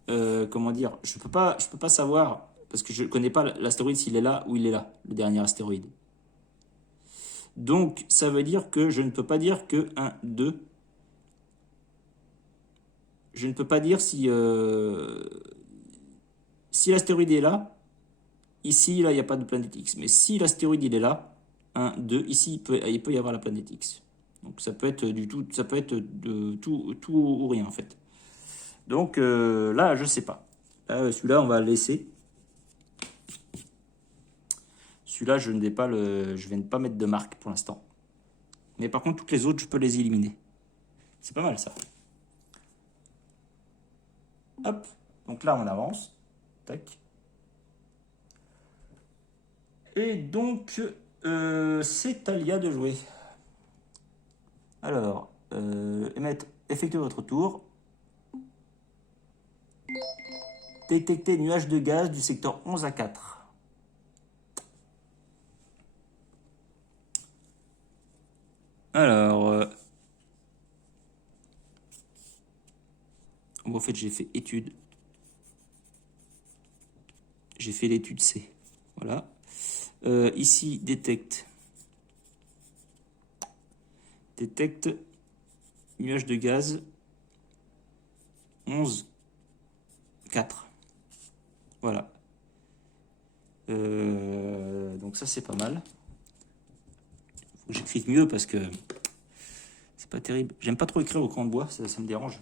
comment dire, je peux pas savoir, parce que je ne connais pas l'astéroïde s'il est là ou il est là, le dernier astéroïde. Donc, ça veut dire que je ne peux pas dire que 1, 2. Je ne peux pas dire si l'astéroïde est là, ici, là, il n'y a pas de planète X. Mais si l'astéroïde, il est là, 1, 2, ici, il peut y avoir la planète X. Donc, ça peut être du tout, ça peut être de tout ou rien, en fait. Donc, là, je ne sais pas. Celui-là, on va le laisser. Celui-là, je ne vais pas mettre de marque pour l'instant. Mais par contre, toutes les autres, je peux les éliminer. C'est pas mal, ça. Hop. Donc là, on avance. Tac. Et donc, c'est à l'IA de jouer. Alors, effectuez votre tour. Détecter nuage de gaz du secteur 11 à 4. Alors, en fait, j'ai fait étude. J'ai fait l'étude C. Voilà. Ici, détecte nuage de gaz 11, 4. Voilà. Donc ça, c'est pas mal. Faut que j'écrive mieux parce que c'est pas terrible. J'aime pas trop écrire au crayon de bois, ça me dérange.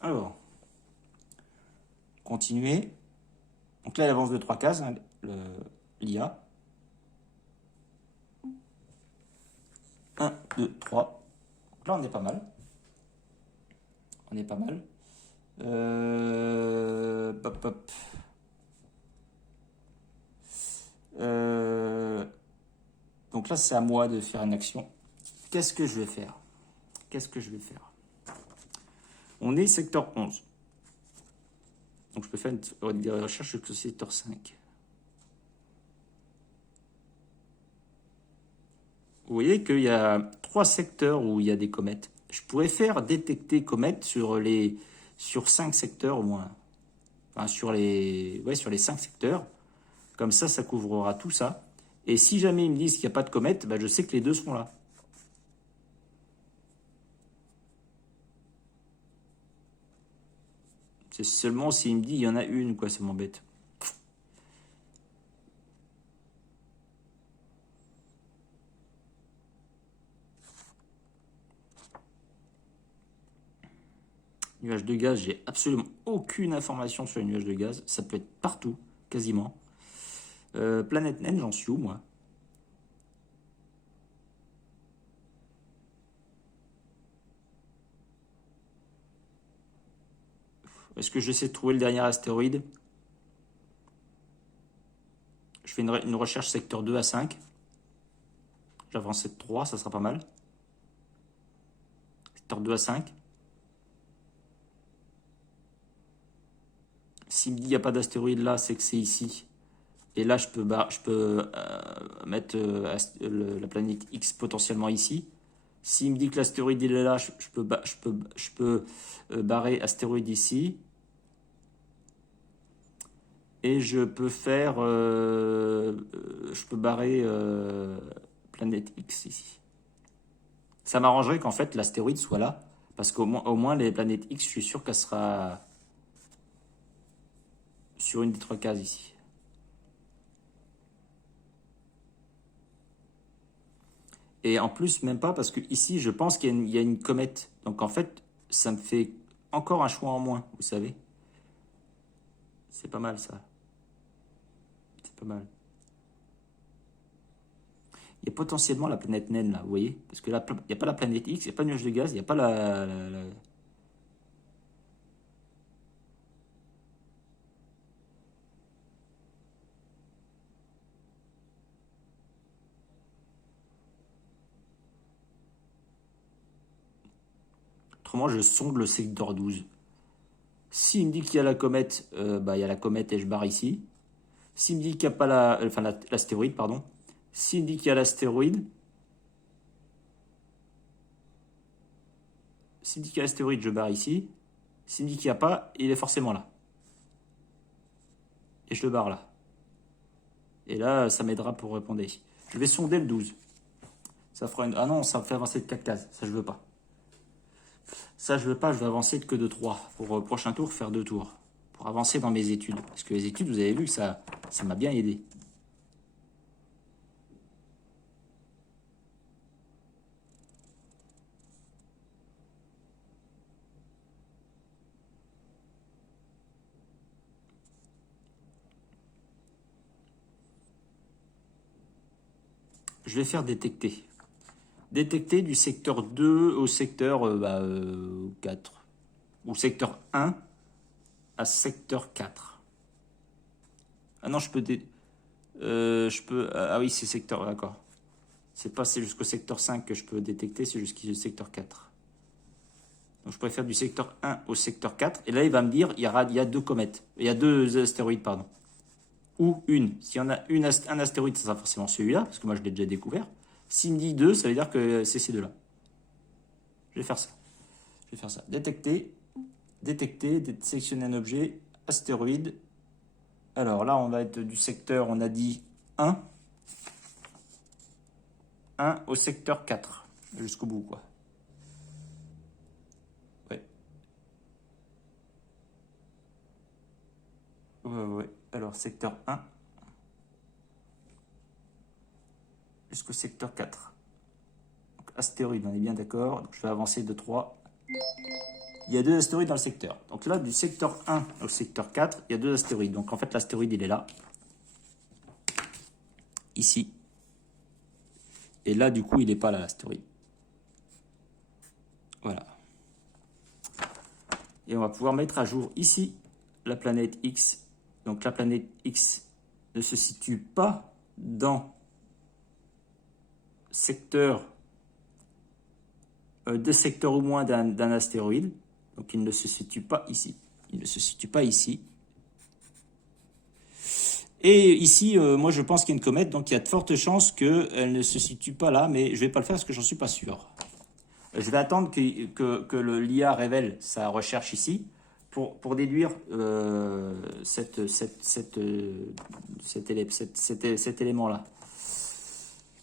Alors, continuer. Donc là, elle avance de 3 cases, l'IA. 1, 2, 3. Donc là, on est pas mal. On est pas mal. Hop, hop. Euh, donc là, c'est à moi de faire une action. Qu'est-ce que je vais faire? Qu'est-ce que je vais faire? On est secteur 11. Donc je peux faire des recherches sur le secteur 5. Vous voyez qu'il y a 3 secteurs où il y a des comètes. Je pourrais faire détecter comètes sur 5 secteurs au moins. Enfin, sur les 5 secteurs. Comme ça couvrira tout ça. Et si jamais ils me disent qu'il n'y a pas de comète, bah, je sais que les deux seront là. C'est seulement s'il me dit il y en a une, quoi, ça m'embête. Nuage de gaz, j'ai absolument aucune information sur les nuages de gaz. Ça peut être partout, quasiment. Planète naine, j'en suis où, moi? Est-ce que j'essaie de trouver le dernier astéroïde? Je fais une recherche secteur 2 à 5. J'avance 3, ça sera pas mal. Secteur 2 à 5. S'il me dit qu'il n'y a pas d'astéroïde là, c'est que c'est ici. Et là, je peux mettre la planète X potentiellement ici. S'il me dit que l'astéroïde il est là, je peux barrer astéroïde ici. Et je peux je peux barrer planète X ici. Ça m'arrangerait qu'en fait l'astéroïde soit là. Parce qu'au moins les planètes X, je suis sûr qu'elle sera sur une des 3 cases ici. Et en plus, même pas, parce que ici, je pense qu'il y a une comète. Donc en fait, ça me fait encore un choix en moins, vous savez. C'est pas mal ça. C'est pas mal. Il y a potentiellement la planète naine là, vous voyez? Parce que là, il n'y a pas la planète X, il n'y a pas de nuage de gaz, il n'y a pas Autrement, je sonde le secteur 12. S'il me dit qu'il y a la comète, bah, il y a la comète et je barre ici. S'il me dit qu'il n'y a pas l'astéroïde, pardon. S'il me dit qu'il y a l'astéroïde, s'il me dit qu'il y a l'astéroïde, je barre ici. S'il me dit qu'il n'y a pas, il est forcément là. Et je le barre là. Et là, ça m'aidera pour répondre ici. Je vais sonder le 12. Ça fera une... Ah non, ça me fait avancer de 4 cases. Ça, je veux pas. Ça, je veux pas. Je veux avancer que de 3. Pour le prochain tour, faire 2 tours. Pour avancer dans mes études. Parce que les études, vous avez vu que ça m'a bien aidé. Je vais faire détecter. Détecter du secteur 2 au secteur 4. Ou secteur 1 à secteur 4. Ah non, ah oui, c'est secteur, d'accord. C'est jusqu'au secteur 5 que je peux détecter, c'est jusqu'au secteur 4. Donc je préfère du secteur 1 au secteur 4. Et là, il va me dire, il y a 2 comètes. Il y a 2 astéroïdes, pardon. Ou une. S'il y en a un astéroïde, ça sera forcément celui-là, parce que moi, je l'ai déjà découvert. S'il me dit 2, ça veut dire que c'est ces deux-là. Je vais faire ça. Je vais faire ça. Détecter, sélectionner un objet, astéroïde. Alors là, on va être du secteur, on a dit 1. 1 au secteur 4. Jusqu'au bout, quoi. Ouais. Ouais. Alors, secteur 1 jusqu'au secteur 4. Donc, astéroïde, on est bien d'accord. Donc, je vais avancer de 3. Il y a 2 astéroïdes dans le secteur. Donc là, du secteur 1 au secteur 4, il y a 2 astéroïdes. Donc en fait, l'astéroïde, il est là. Ici. Et là, du coup, il n'est pas là, l'astéroïde. Voilà. Et on va pouvoir mettre à jour ici la planète X. Donc la planète X ne se situe pas dans secteur, deux secteurs au moins d'un astéroïde. Donc il ne se situe pas ici. Il ne se situe pas ici. Et ici, moi je pense qu'il y a une comète, donc il y a de fortes chances qu'elle ne se situe pas là, mais je ne vais pas le faire parce que j'en suis pas sûr. Je vais attendre que l'IA révèle sa recherche ici pour déduire cet élément-là.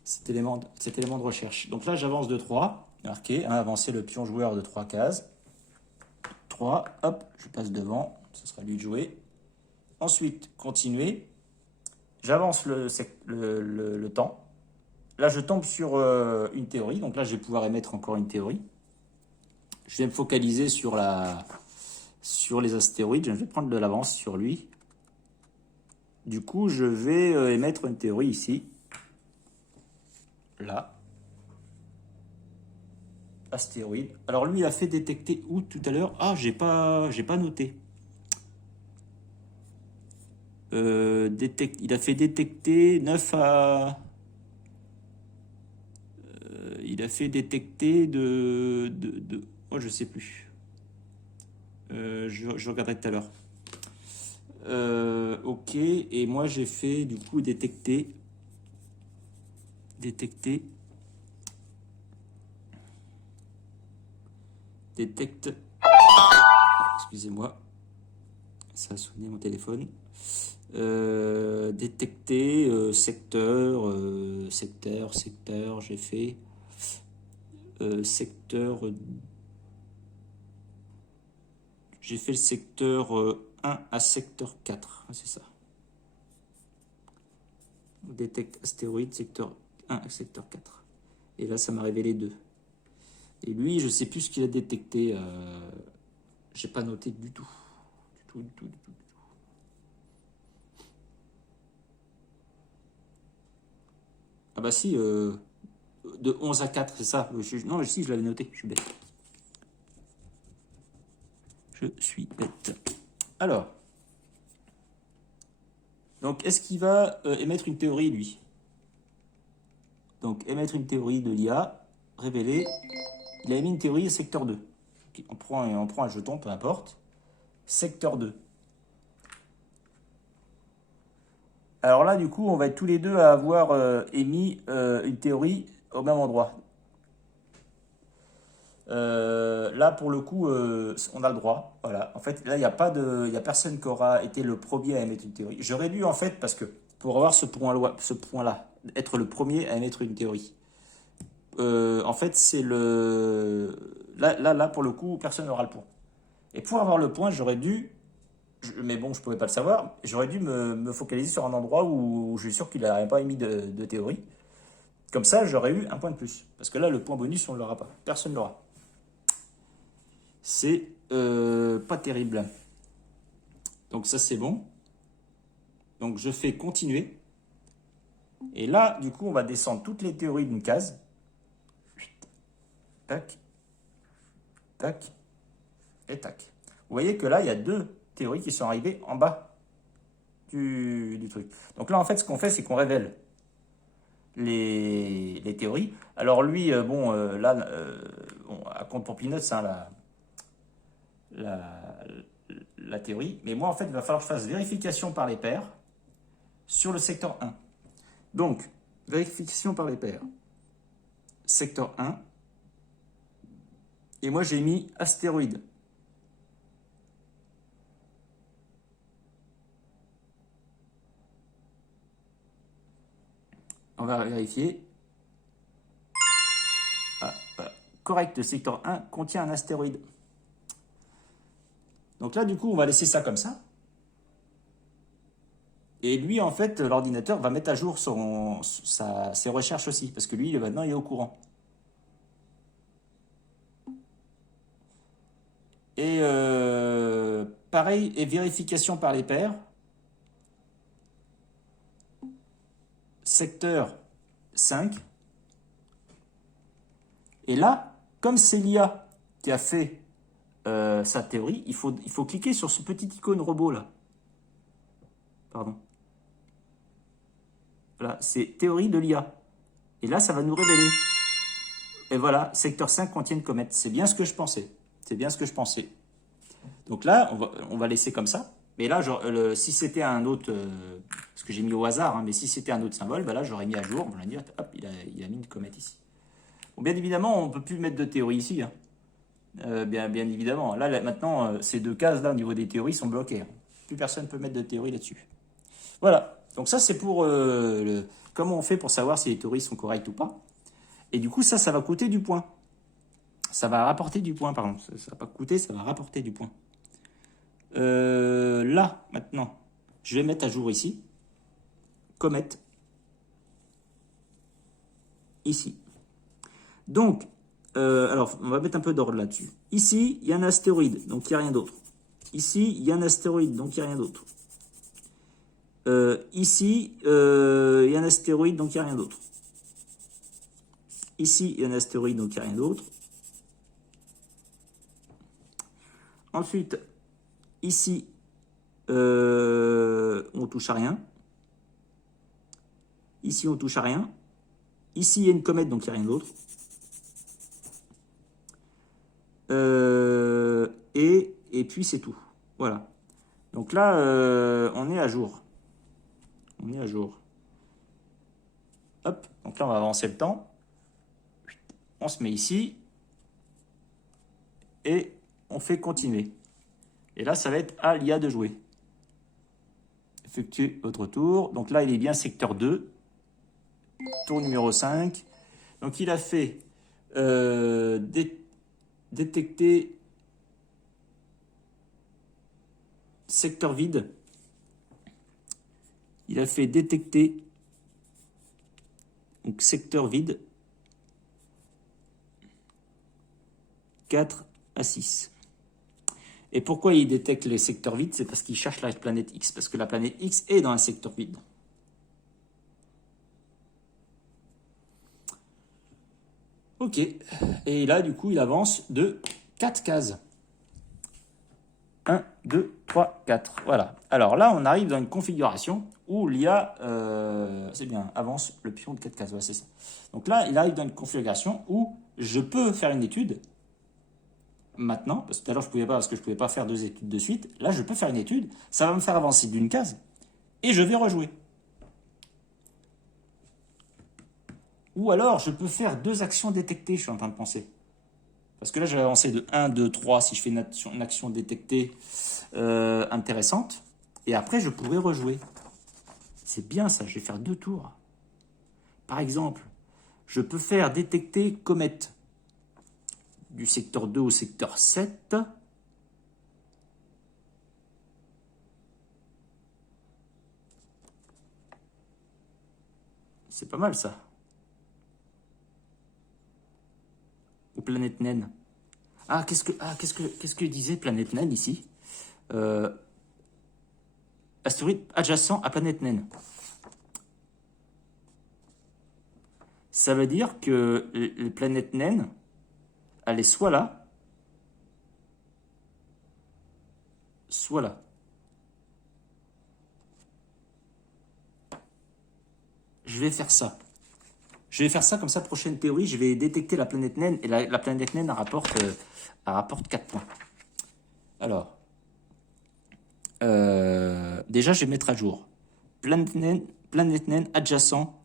Cet élément de recherche. Donc là, j'avance de 3. Marqué, avancer le pion joueur de 3 cases. 3, hop, je passe devant. Ce sera lui de jouer. Ensuite, continuer. J'avance le temps. Là, je tombe sur une théorie. Donc là, je vais pouvoir émettre encore une théorie. Je vais me focaliser sur les astéroïdes. Je vais prendre de l'avance sur lui. Du coup, je vais émettre une théorie ici. Là. Astéroïde. Alors lui, il a fait détecter où tout à l'heure? Ah, j'ai pas noté. Il a fait détecter 9 à... il a fait détecter oh, je sais plus. Je regarderai tout à l'heure. Ok, et moi j'ai fait du coup détecter. Détecte. Excusez-moi. Ça a sonné mon téléphone. Détecter secteur, j'ai fait secteur. J'ai fait le secteur 1 à secteur 4, c'est ça. Détecte astéroïde, secteur 1 à secteur 4. Et là, ça m'a révélé 2. Et lui, je sais plus ce qu'il a détecté. J'ai pas noté du tout. Du tout. Ah bah si, de 11 à 4, c'est ça. Non, si, je l'avais noté, je suis bête. Je suis bête. Alors, donc est-ce qu'il va émettre une théorie, lui? Donc, émettre une théorie de l'IA, révéler, il a émis une théorie secteur 2. Okay, on prend un jeton, peu importe. Secteur 2. Alors là, du coup, on va être tous les deux à avoir émis une théorie au même endroit. Là, pour le coup, on a le droit. Voilà. En fait, là, il n'y a personne qui aura été le premier à émettre une théorie. J'aurais dû, en fait, parce que pour avoir ce point-là, être le premier à émettre une théorie. En fait, c'est le... Là, pour le coup, personne n'aura le point. Et pour avoir le point, j'aurais dû... Mais bon, je ne pouvais pas le savoir. J'aurais dû me focaliser sur un endroit où je suis sûr qu'il n'aurait pas émis de théorie. Comme ça, j'aurais eu un point de plus. Parce que là, le point bonus, on ne l'aura pas. Personne ne l'aura. C'est pas terrible. Donc ça, c'est bon. Donc je fais continuer. Et là, du coup, on va descendre toutes les théories d'une case. Tac. Tac. Et tac. Vous voyez que là, il y a 2 théories qui sont arrivées en bas du truc. Donc là, en fait, ce qu'on fait, c'est qu'on révèle les théories. Alors lui, là, à compte pour peanuts, hein, la théorie. Mais moi, en fait, il va falloir que je fasse vérification par les pairs sur le secteur 1. Donc, vérification par les pairs. Secteur 1. Et moi, j'ai mis astéroïde. On va vérifier. Ah, voilà. Correct, le secteur 1 contient un astéroïde. Donc là, du coup, on va laisser ça comme ça. Et lui, en fait, l'ordinateur va mettre à jour ses recherches aussi. Parce que lui, maintenant, il est au courant. Et pareil, et vérification par les pairs. Secteur 5. Et là, comme c'est l'IA qui a fait sa théorie, il faut cliquer sur ce petit icône robot là. Pardon. Voilà, c'est théorie de l'IA. Et là, ça va nous révéler. Et voilà, secteur 5 contient une comète. C'est bien ce que je pensais. C'est bien ce que je pensais. Donc là, on va laisser comme ça. Mais là, si c'était un autre, parce que j'ai mis au hasard, hein, mais si c'était un autre symbole, bah là, j'aurais mis à jour. On va dire, hop, il a mis une comète ici. Bon, bien évidemment, on ne peut plus mettre de théorie ici. Hein. Bien évidemment. Là, maintenant, ces deux cases là au niveau des théories sont bloquées. Hein. Plus personne ne peut mettre de théorie là-dessus. Voilà. Donc ça, c'est pour comment on fait pour savoir si les théories sont correctes ou pas. Et du coup, ça va coûter du point. Ça va rapporter du point, pardon. Ça va pas coûter, ça va rapporter du point. Là, maintenant, je vais mettre à jour ici. Comète. Ici. Donc, alors, on va mettre un peu d'ordre là-dessus. Ici, il y a un astéroïde, donc il n'y a rien d'autre. Ici, il y a un astéroïde, donc il n'y a rien d'autre. Ici, il y a un astéroïde, donc il n'y a rien d'autre. Ici, il y a un astéroïde, donc il n'y a rien d'autre. Ensuite, ici, on touche à rien. Ici, on touche à rien. Ici, il y a une comète, donc il n'y a rien d'autre. Et puis, c'est tout. Voilà. Donc là, on est à jour. On est à jour. Hop. Donc là, on va avancer le temps. On se met ici. Et on fait continuer. Et là, ça va être à l'IA de jouer. Effectuez votre tour. Donc là, il est bien secteur 2. Tour numéro 5. Donc il a fait détecter secteur vide. Il a fait détecter donc secteur vide 4 à 6. Et pourquoi il détecte les secteurs vides? C'est parce qu'il cherche la planète X. Parce que la planète X est dans un secteur vide. Ok. Et là, du coup, il avance de 4 cases. 1, 2, 3, 4. Voilà. Alors là, on arrive dans une configuration où l'IA, c'est bien, avance le pion de 4 cases. Ouais, c'est ça. Donc là, il arrive dans une configuration où je peux faire une étude maintenant, parce que tout à l'heure, je ne pouvais pas, parce que je ne pouvais pas faire 2 études de suite. Là, je peux faire une étude. Ça va me faire avancer d'une case et je vais rejouer. Ou alors, je peux faire 2 actions détectées, je suis en train de penser. Parce que là, j'ai avancé de 1, 2, 3 si je fais une action détectée intéressante. Et après, je pourrais rejouer. C'est bien ça, je vais faire 2 tours. Par exemple, je peux faire détecter comète du secteur 2 au secteur 7. C'est pas mal ça. Ou planète naine. Ah, qu'est-ce que disait planète naine ici? Astéroïde adjacent à planète naine. Ça veut dire que les planètes naines, elle est soit là, soit là. Je vais faire ça. Je vais faire ça comme ça, prochaine théorie, je vais détecter la planète naine, et la planète naine elle rapporte 4 points. Alors, déjà, je vais mettre à jour. Planète naine adjacent,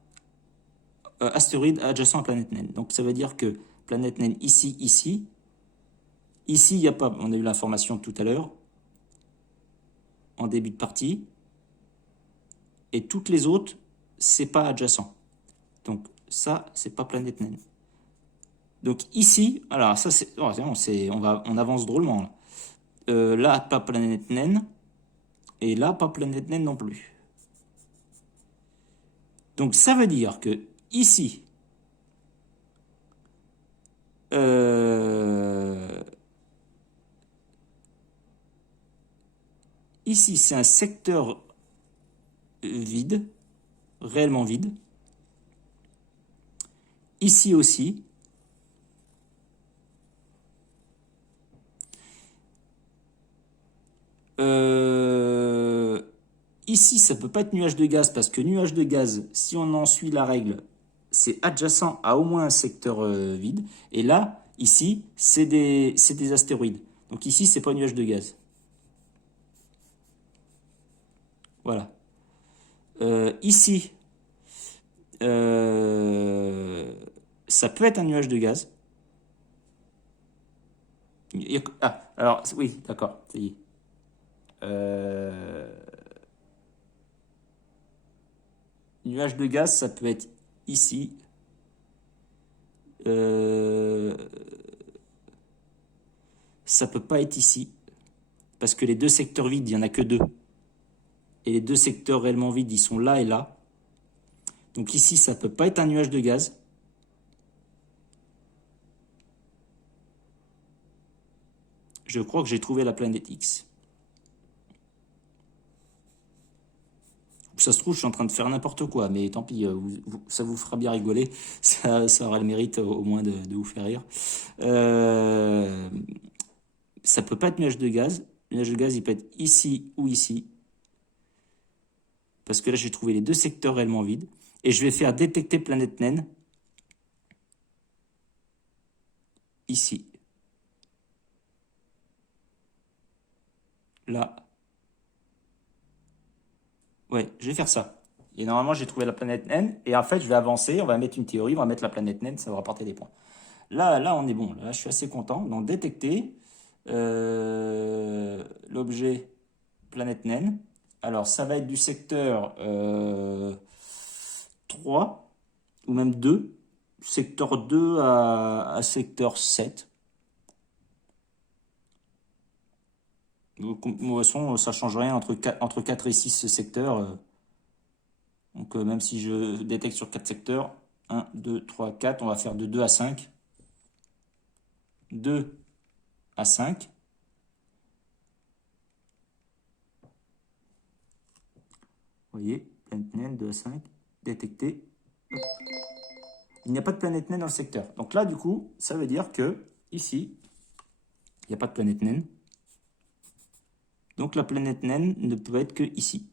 astéroïde adjacent à planète naine. Donc, ça veut dire que planète naine ici, ici. Ici, il n'y a pas, on a eu l'information tout à l'heure, en début de partie. Et toutes les autres, c'est pas adjacent. Donc, ça, c'est pas planète naine. Donc ici, alors ça c'est, oh, on avance drôlement là. Là, pas planète naine. Et là, pas planète naine non plus. Donc ça veut dire que ici, ici c'est un secteur vide, réellement vide. Ici aussi. Euh, Ici, ça peut pas être nuage de gaz parce que nuage de gaz, si on en suit la règle, c'est adjacent à au moins un secteur vide. Et là, ici, c'est des astéroïdes. Donc ici, c'est pas nuage de gaz. Voilà. Ici, euh, ça peut être un nuage de gaz. Ah, alors, oui, d'accord, ça y est. Euh, Nuage de gaz, ça peut être ici. Euh, Ça peut pas être ici. Parce que les deux secteurs vides, il n'y en a que deux. Et les deux secteurs réellement vides, ils sont là et là. Donc ici, ça peut pas être un nuage de gaz. Je crois que j'ai trouvé la planète X. Ça se trouve, je suis en train de faire n'importe quoi, mais tant pis, ça vous fera bien rigoler. Ça aura le mérite au moins de vous faire rire. Euh, Ça peut pas être nuage de gaz. Le nuage de gaz, il peut être ici ou ici. Parce que là, j'ai trouvé les deux secteurs réellement vides. Et je vais faire détecter planète naine. Ici. Là. Ouais, je vais faire ça. Et normalement, j'ai trouvé la planète naine. Et en fait, je vais avancer. On va mettre une théorie. On va mettre la planète naine. Ça va rapporter des points. Là, on est bon. Là, je suis assez content. Donc, détecter l'objet planète naine. Alors, ça va être du secteur 3 ou même 2. Secteur 2 à secteur 7. Donc, de toute façon, ça change rien entre 4 et 6 secteurs. Donc, même si je détecte sur 4 secteurs, 1, 2, 3, 4, on va faire de 2 à 5. 2 à 5. Vous voyez, planète naine 2 à 5, détecté. Il n'y a pas de planète naine dans le secteur. Donc là, du coup, ça veut dire que ici, il n'y a pas de planète naine. Donc la planète naine ne peut être que ici.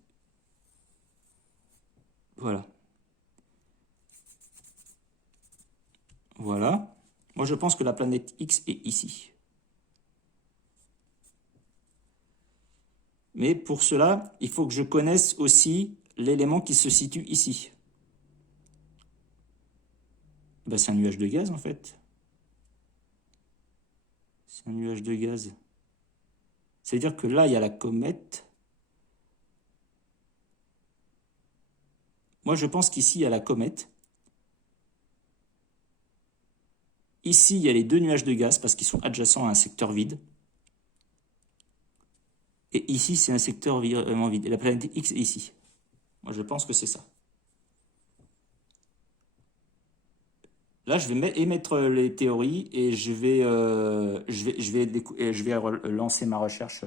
Voilà. Voilà. Moi, je pense que la planète X est ici. Mais pour cela, il faut que je connaisse aussi l'élément qui se situe ici. Ben, c'est un nuage de gaz, en fait. C'est un nuage de gaz. C'est-à-dire que là, il y a la comète. Moi, je pense qu'ici, il y a la comète. Ici, il y a les deux nuages de gaz parce qu'ils sont adjacents à un secteur vide. Et ici, c'est un secteur vraiment vide. Et la planète X est ici. Moi, je pense que c'est ça. Là, je vais émettre les théories et je vais lancer ma recherche.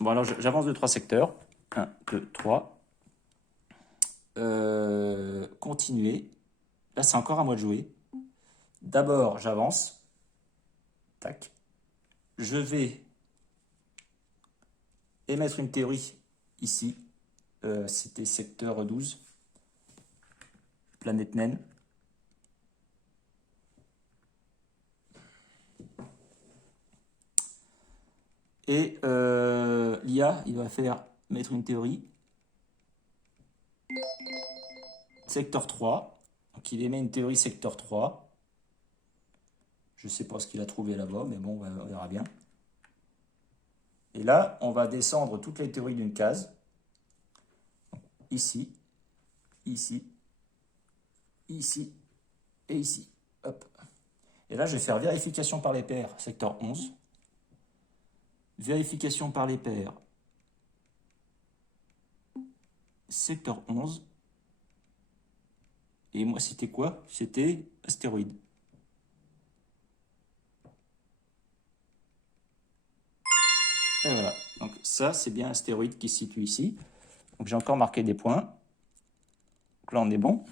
Bon, alors, j'avance de 3 secteurs. 1, 2, 3. Continuer. Là, c'est encore à moi de jouer. D'abord, j'avance. Tac. Je vais émettre une théorie ici. C'était secteur 12. Planète naine. Et l'IA, il va faire mettre une théorie. Secteur 3. Donc il émet une théorie secteur 3. Je ne sais pas ce qu'il a trouvé là-bas, mais bon, on verra bien. Et là, on va descendre toutes les théories d'une case. Ici, ici, ici et ici. Hop. Et là, je vais faire vérification par les pairs, secteur 11. Vérification par les pairs, secteur 11. Et moi, c'était quoi? C'était astéroïde. Et voilà. Donc ça, c'est bien astéroïde qui se situe ici. Donc j'ai encore marqué des points. Donc là, on est bon.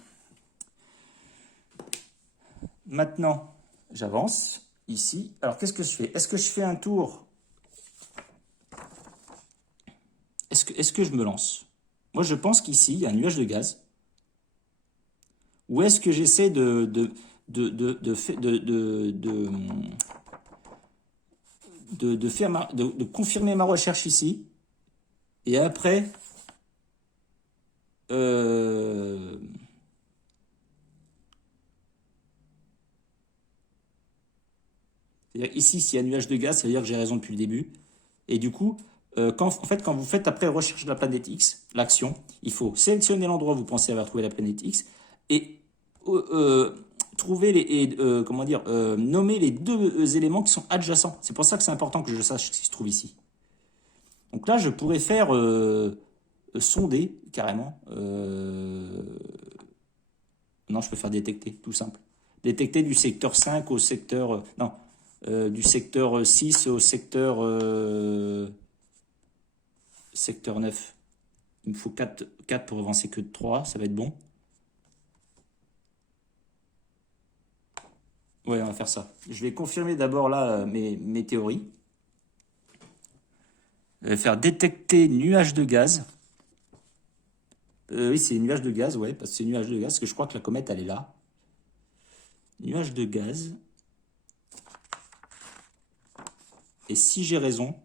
Maintenant, j'avance ici. Alors, qu'est-ce que je fais? Est-ce que je fais un tour est-ce que je me lance? Moi, je pense qu'ici, il y a un nuage de gaz. Ou est-ce que j'essaie de confirmer ma recherche ici? Et après, euh, c'est-à-dire ici, s'il y a un nuage de gaz, ça veut dire que j'ai raison depuis le début. Et du coup, quand vous faites après recherche de la planète X, l'action, il faut sélectionner l'endroit où vous pensez avoir trouvé la planète X et euh, euh, trouver comment dire, nommer les deux éléments qui sont adjacents. C'est pour ça que c'est important que je sache ce qui se trouve ici. Donc là, je pourrais faire sonder carrément. Non, je peux faire détecter, tout simple. Détecter du secteur 5 au secteur. Non, du secteur 6 au secteur 9. Il me faut 4 pour avancer que de 3, ça va être bon. Ouais, on va faire ça. Je vais confirmer d'abord là mes théories. Je vais faire détecter nuage de gaz. Oui, c'est nuage de gaz, ouais, parce que c'est nuage de gaz, parce que je crois que la comète, elle est là. Nuage de gaz. Et si j'ai raison,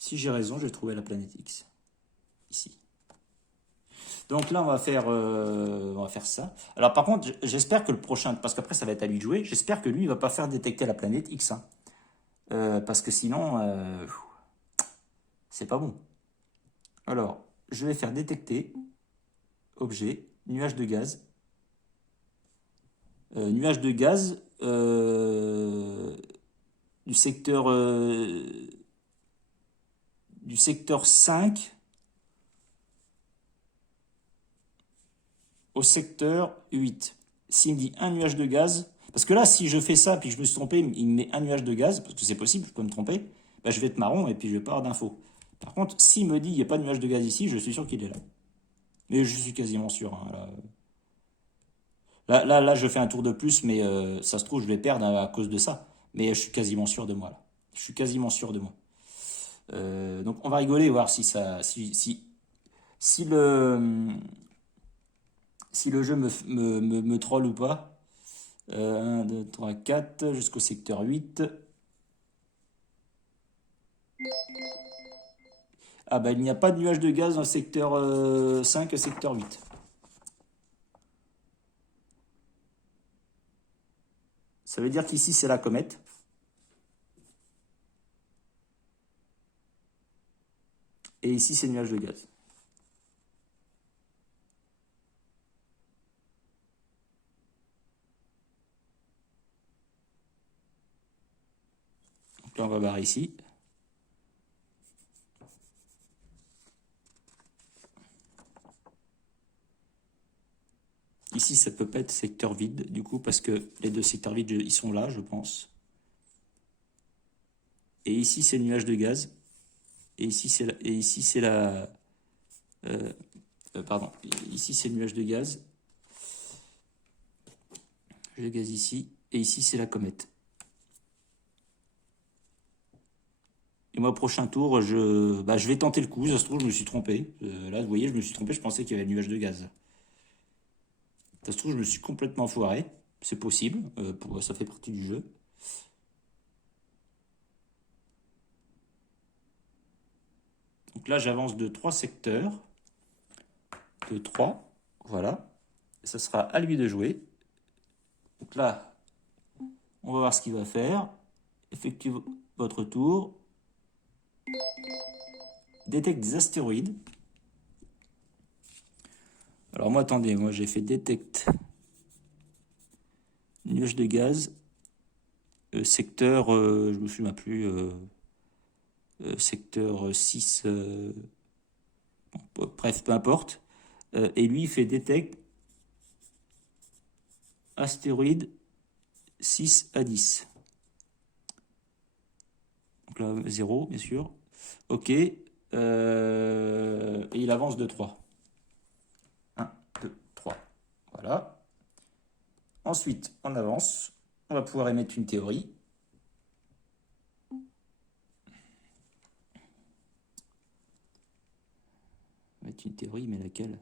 je vais trouver la planète X. Ici. Donc là, on va faire ça. Alors par contre, j'espère que le prochain, parce qu'après ça va être à lui de jouer, j'espère que lui, il va pas faire détecter la planète X, hein. Parce que sinon, c'est pas bon. Alors, je vais faire détecter, objet, nuage de gaz. Nuage de gaz du secteur 5 au secteur 8. S'il me dit un nuage de gaz, parce que là, si je fais ça, puis que je me suis trompé, il me met un nuage de gaz, parce que c'est possible, je peux me tromper, bah, je vais être marron et puis je vais pas avoir d'infos. Par contre, s'il me dit il n'y a pas de nuage de gaz ici, je suis sûr qu'il est là. Mais je suis quasiment sûr, hein, là, je fais un tour de plus, mais ça se trouve, je vais perdre à cause de ça. Mais je suis quasiment sûr de moi, là. Je suis quasiment sûr de moi. Donc, on va rigoler, voir si le jeu me troll ou pas. 1, 2, 3, 4, jusqu'au secteur 8. Ah bah il n'y a pas de nuage de gaz dans le secteur 5 et secteur 8. Ça veut dire qu'ici c'est la comète. Et ici c'est le nuage de gaz. Donc là on va barrer ici. Ici ça peut pas être secteur vide du coup parce que les deux secteurs vides ils sont là je pense. Et ici c'est le nuage de gaz. Et ici c'est euh, pardon. Ici c'est le nuage de gaz. Le gaz ici. Et ici c'est la comète. Et moi, au prochain tour, je vais tenter le coup. Ça se trouve, je me suis trompé. Là, vous voyez, je me suis trompé. Je pensais qu'il y avait le nuage de gaz. Ça se trouve, je me suis complètement foiré. C'est possible. Ça fait partie du jeu. Donc là, j'avance de 3 secteurs. De 3. Voilà. Et ça sera à lui de jouer. Donc là, on va voir ce qu'il va faire. Effectuez votre tour. Détecte des astéroïdes. Alors moi, attendez, moi j'ai fait détecte nuage de gaz. Secteur, je me souviens plus, secteur 6, bref, peu importe. Et lui, il fait détecte astéroïde 6 à 10. Donc là, 0, bien sûr. Ok. Et il avance de 3. 1, 2, 3. Voilà. Ensuite, on avance. On va pouvoir émettre une théorie. mettre une théorie, mais laquelle?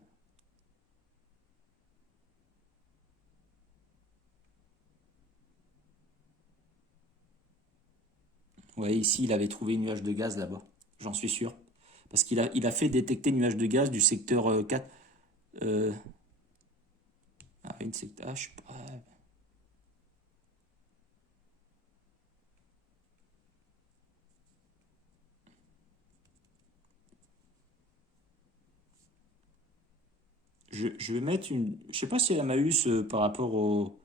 Ouais, ici, il avait trouvé un nuage de gaz là-bas. J'en suis sûr. Parce qu'il a fait détecter nuage de gaz du secteur 4. Euh, une secteur. Ah, je sais pas. Je vais mettre une. Je sais pas si elle m'a eu par rapport aux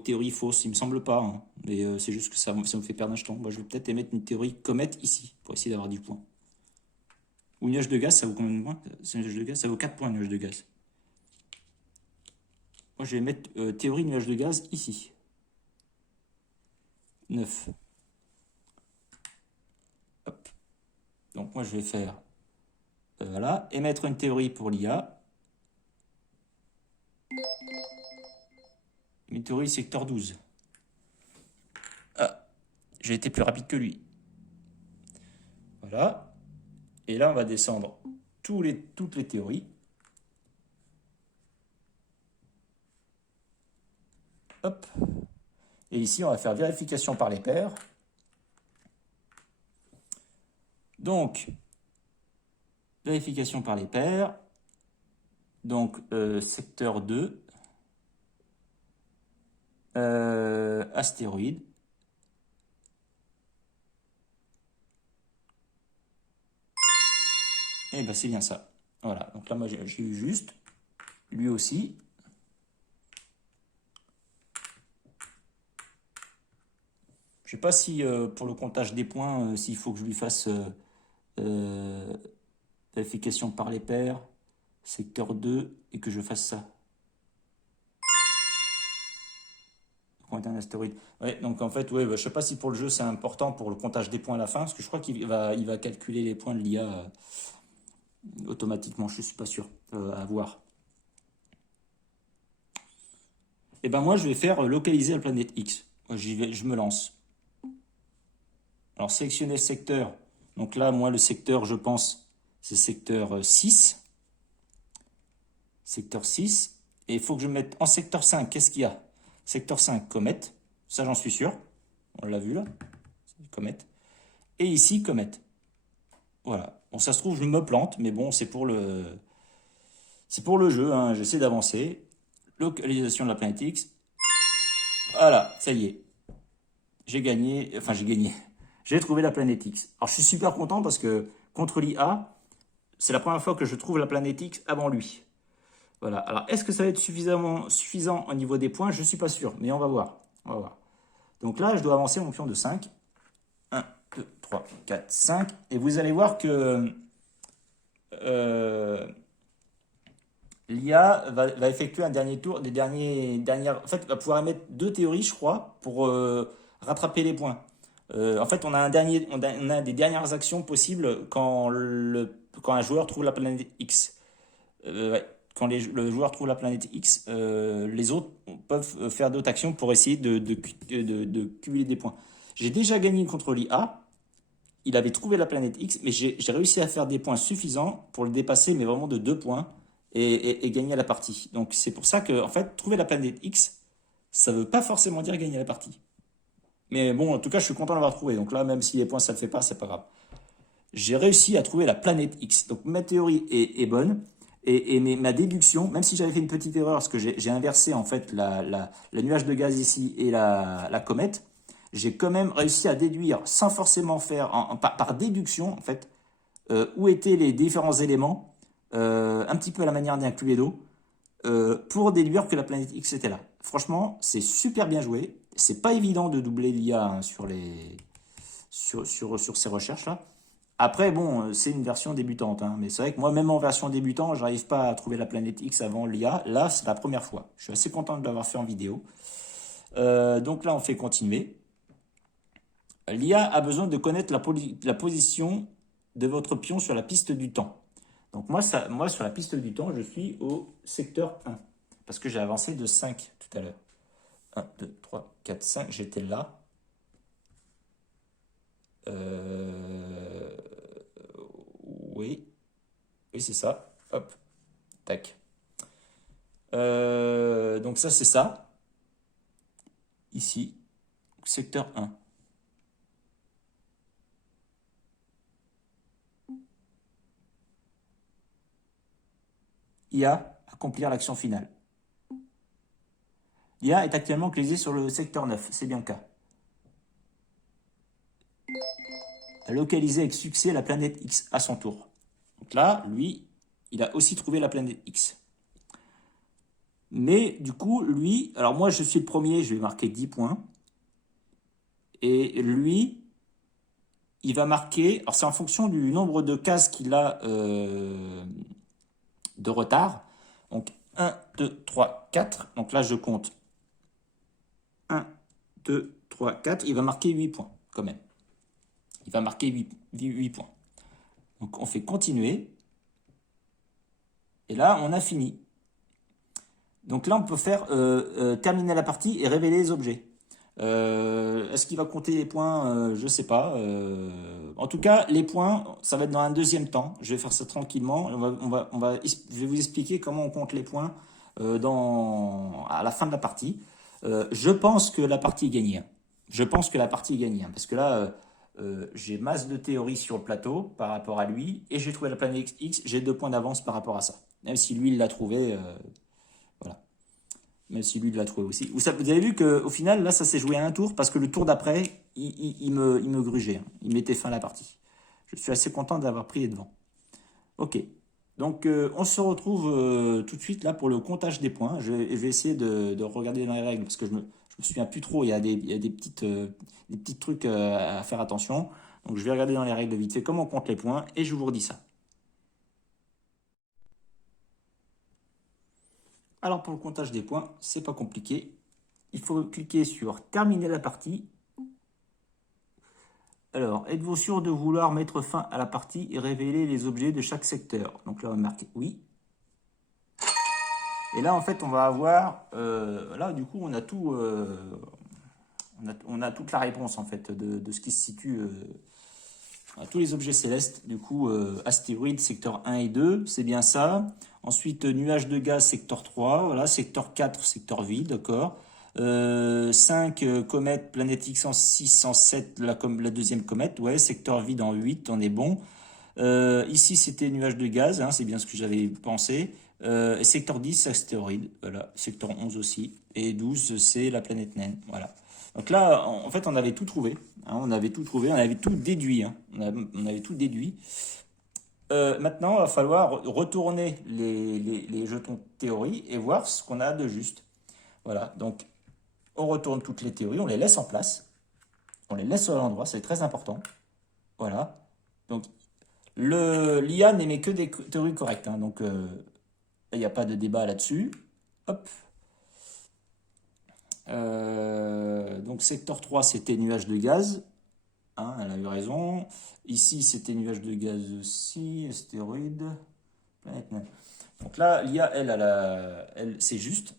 théories fausses. Il me semble pas, hein. Mais c'est juste que ça me fait perdre un jeton. Moi, je vais peut-être émettre une théorie comète ici pour essayer d'avoir du point. Ou nuage de gaz, ça vaut combien de points? C'est nuage de gaz, ça vaut 4 points, nuage de gaz. Moi, je vais mettre théorie nuage de gaz ici. 9. Hop. Donc, moi, je vais faire. Voilà. Émettre une théorie pour l'IA. Une théorie secteur 12. Ah, j'ai été plus rapide que lui. Voilà. Et là, on va descendre toutes les théories. Hop. Et ici, on va faire vérification par les pairs. Donc, vérification par les pairs. Donc, secteur 2. Astéroïde. Et ben c'est bien ça. Voilà. Donc là, moi, j'ai eu juste. Lui aussi. Je sais pas si pour le comptage des points, s'il faut que je lui fasse euh, vérification par les pairs, secteur 2, et que je fasse ça. Un astéroïde. Ouais, donc en fait, ouais, bah, je sais pas si pour le jeu c'est important pour le comptage des points à la fin, parce que je crois qu'il va calculer les points de l'IA automatiquement, je suis pas sûr à voir. Et ben moi je vais faire localiser la planète X. Moi, j'y vais, je me lance. Alors sélectionner le secteur. Donc là, moi le secteur, je pense, c'est secteur 6. Secteur 6. Et il faut que je mette en secteur 5, qu'est-ce qu'il y a? Secteur 5, comète. Ça j'en suis sûr. On l'a vu là. Comète. Et ici, comète. Voilà. Bon, ça se trouve, je me plante, mais bon, c'est pour le jeu, hein. J'essaie d'avancer. Localisation de la planète X. Voilà, ça y est. J'ai gagné. Enfin, j'ai gagné. J'ai trouvé la planète X. Alors, je suis super content parce que contre l'IA, c'est la première fois que je trouve la planète X avant lui. Voilà. Alors, est-ce que ça va être suffisant au niveau des points? Je ne suis pas sûr, mais on va voir. On va voir. Donc là, je dois avancer mon pion de 5. 1, 2, 3, 4, 5. Et vous allez voir que l'IA va effectuer un dernier tour, dernières. En fait, va pouvoir émettre deux théories, je crois, pour rattraper les points. En fait, on a des dernières actions possibles quand un joueur trouve la planète X. Ouais. Quand le joueur trouve la planète X, les autres peuvent faire d'autres actions pour essayer de cumuler des points. J'ai déjà gagné contre l'IA. Il avait trouvé la planète X, mais j'ai réussi à faire des points suffisants pour le dépasser, mais vraiment de 2 points, et gagner la partie. Donc c'est pour ça que, en fait, trouver la planète X, ça ne veut pas forcément dire gagner la partie. Mais bon, en tout cas, je suis content d'avoir trouvé. Donc là, même si les points, ça ne le fait pas, c'est pas grave. J'ai réussi à trouver la planète X. Donc ma théorie est bonne. Et ma déduction, même si j'avais fait une petite erreur, parce que j'ai inversé en fait la nuage de gaz ici et la comète, j'ai quand même réussi à déduire sans forcément faire, par déduction en fait, où étaient les différents éléments, un petit peu à la manière d'un Cluedo, pour déduire que la planète X était là. Franchement, c'est super bien joué. C'est pas évident de doubler l'IA, hein, sur ces recherches-là. Après, bon, c'est une version débutante, hein, mais c'est vrai que moi, même en version débutant, j'arrive pas à trouver la planète X avant l'IA. Là, c'est la première fois. Je suis assez content de l'avoir fait en vidéo. Donc là, on fait continuer. L'IA a besoin de connaître la position de votre pion sur la piste du temps. Donc moi, sur la piste du temps, je suis au secteur 1. Parce que j'ai avancé de 5 tout à l'heure. 1, 2, 3, 4, 5. J'étais là. Oui. Oui, c'est ça. Hop, tac. Donc ça, c'est ça. Ici, secteur 1. IA, accomplir l'action finale. IA est actuellement clésée sur le secteur 9, c'est bien le cas. A localisé avec succès la planète X à son tour. Donc là, lui, il a aussi trouvé la planète X. Mais du coup, lui, alors moi je suis le premier, je vais marquer 10 points. Et lui, il va marquer, alors c'est en fonction du nombre de cases qu'il a de retard. Donc 1, 2, 3, 4. Donc là je compte 1, 2, 3, 4. Il va marquer 8 points quand même. Il va marquer 8 points. Donc on fait continuer. Et là on a fini. Donc là on peut faire terminer la partie et révéler les objets. Est-ce qu'il va compter les points? Je ne sais pas. En tout cas, les points, ça va être dans un deuxième temps. Je vais faire ça tranquillement. Je vais vous expliquer comment on compte les points à la fin de la partie. Je pense que la partie est gagnée. Je pense que la partie est gagnée. Parce que là, j'ai masse de théories sur le plateau par rapport à lui. Et j'ai trouvé la planète X. J'ai 2 points d'avance par rapport à ça. Même si lui, il l'a trouvé. Voilà. Même si lui, il l'a trouvé aussi. Vous avez vu qu'au final, là, ça s'est joué à un tour parce que le tour d'après, il me grugeait. Hein. Il mettait fin à la partie. Je suis assez content d'avoir pris les devants. Ok. Donc, on se retrouve tout de suite là pour le comptage des points. Je vais essayer de regarder dans les règles parce que je me souviens plus trop. Il y a des petits trucs à faire attention. Donc, je vais regarder dans les règles vite fait comment on compte les points et je vous redis ça. Alors pour le comptage des points, c'est pas compliqué. Il faut cliquer sur terminer la partie. Alors, êtes-vous sûr de vouloir mettre fin à la partie et révéler les objets de chaque secteur? Donc là, on va marquer oui. Et là, en fait, on va avoir... là, du coup, on a tout... on a toute la réponse, en fait, de ce qui se situe... tous les objets célestes, du coup, astéroïdes, secteur 1 et 2, c'est bien ça. Ensuite, nuages de gaz, secteur 3, voilà, secteur 4, secteur vide, d'accord. 5, comète, planète X en 6, en 7, la deuxième comète, ouais, secteur vide en 8, on est bon. Ici, c'était nuages de gaz, hein, c'est bien ce que j'avais pensé. Secteur 10, astéroïde, voilà, secteur 11 aussi. Et 12, c'est la planète naine, voilà. Donc là, en fait, on avait tout trouvé. Hein, on avait tout trouvé, on avait tout déduit. Hein, on avait tout déduit. Maintenant, il va falloir retourner les jetons théorie et voir ce qu'on a de juste. Voilà, donc on retourne toutes les théories, on les laisse en place. On les laisse à l'endroit, c'est très important. Voilà. Donc, l'IA n'émet que des théories correctes. Hein, donc, il n'y a pas de débat là-dessus. Hop. Donc secteur 3, c'était nuage de gaz. Hein, elle a eu raison. Ici, c'était nuage de gaz aussi, astéroïde, planète naine. Donc là, l'IA, elle c'est juste.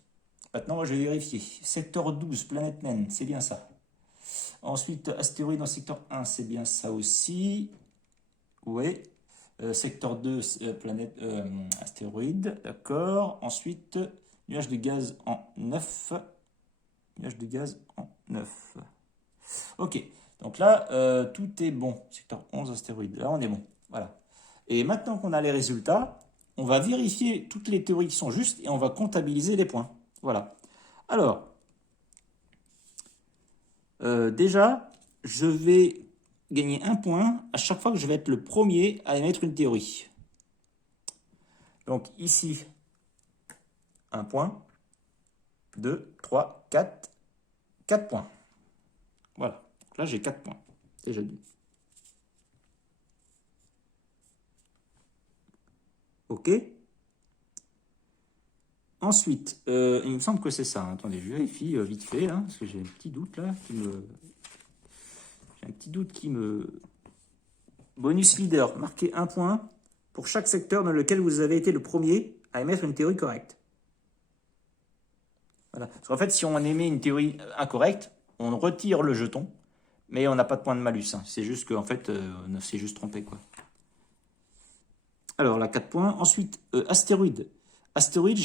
Maintenant, moi, je vais vérifier. Secteur 12, planète naine, c'est bien ça. Ensuite, astéroïde en secteur 1, c'est bien ça aussi. Oui. Secteur 2, planète, astéroïde, d'accord. Ensuite, nuage de gaz en 9. Nuage de gaz en 9. Ok, donc là, tout est bon. Secteur 11, astéroïde. Là, on est bon. Voilà. Et maintenant qu'on a les résultats, on va vérifier toutes les théories qui sont justes et on va comptabiliser les points. Voilà. Alors, déjà, je vais gagner 1 point à chaque fois que je vais être le premier à émettre une théorie. Donc ici, 1 point, 2, 3, 4, 4 points. Voilà. Donc là, j'ai 4 points. Déjà dit. Ok. Ensuite, il me semble que c'est ça. Hein. Attendez, je vérifie vite fait, là, parce que j'ai un petit doute là J'ai un petit doute qui me... Bonus leader, marquez 1 point pour chaque secteur dans lequel vous avez été le premier à émettre une théorie correcte. Voilà. Parce qu'en fait, si on émet une théorie incorrecte, on retire le jeton, mais on n'a pas de point de malus. Hein. C'est juste qu'en fait, on s'est juste trompé, quoi. Alors, là, 4 points. Ensuite, astéroïde. Astéroïde,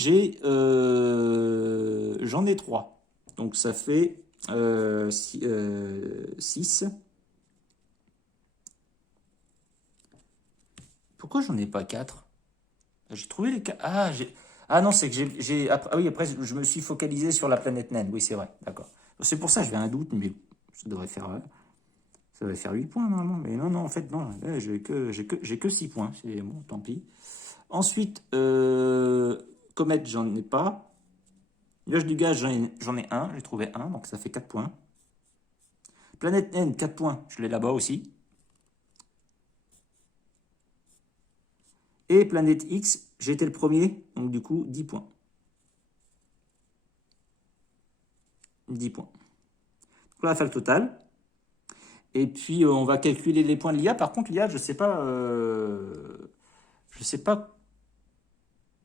j'en ai 3. Donc, ça fait 6. Pourquoi j'en ai pas 4? J'ai trouvé les 4. Ah non, c'est que ah oui, après, je me suis focalisé sur la planète naine. Oui, c'est vrai. D'accord. C'est pour ça que j'avais un doute, mais ça devrait faire. Ça va faire 8 points normalement. Mais non, non, en fait, non. J'ai que 6 points. C'est bon, tant pis. Ensuite, comète, j'en ai pas. Nuage du gaz, j'en ai un. J'ai trouvé un, donc ça fait 4 points. Planète naine, 4 points. Je l'ai là-bas aussi. Et planète X, j'ai été le premier, donc du coup, 10 points. 10 points. Donc là, on va faire le total. Et puis, on va calculer les points de l'IA. Par contre, l'IA, je sais pas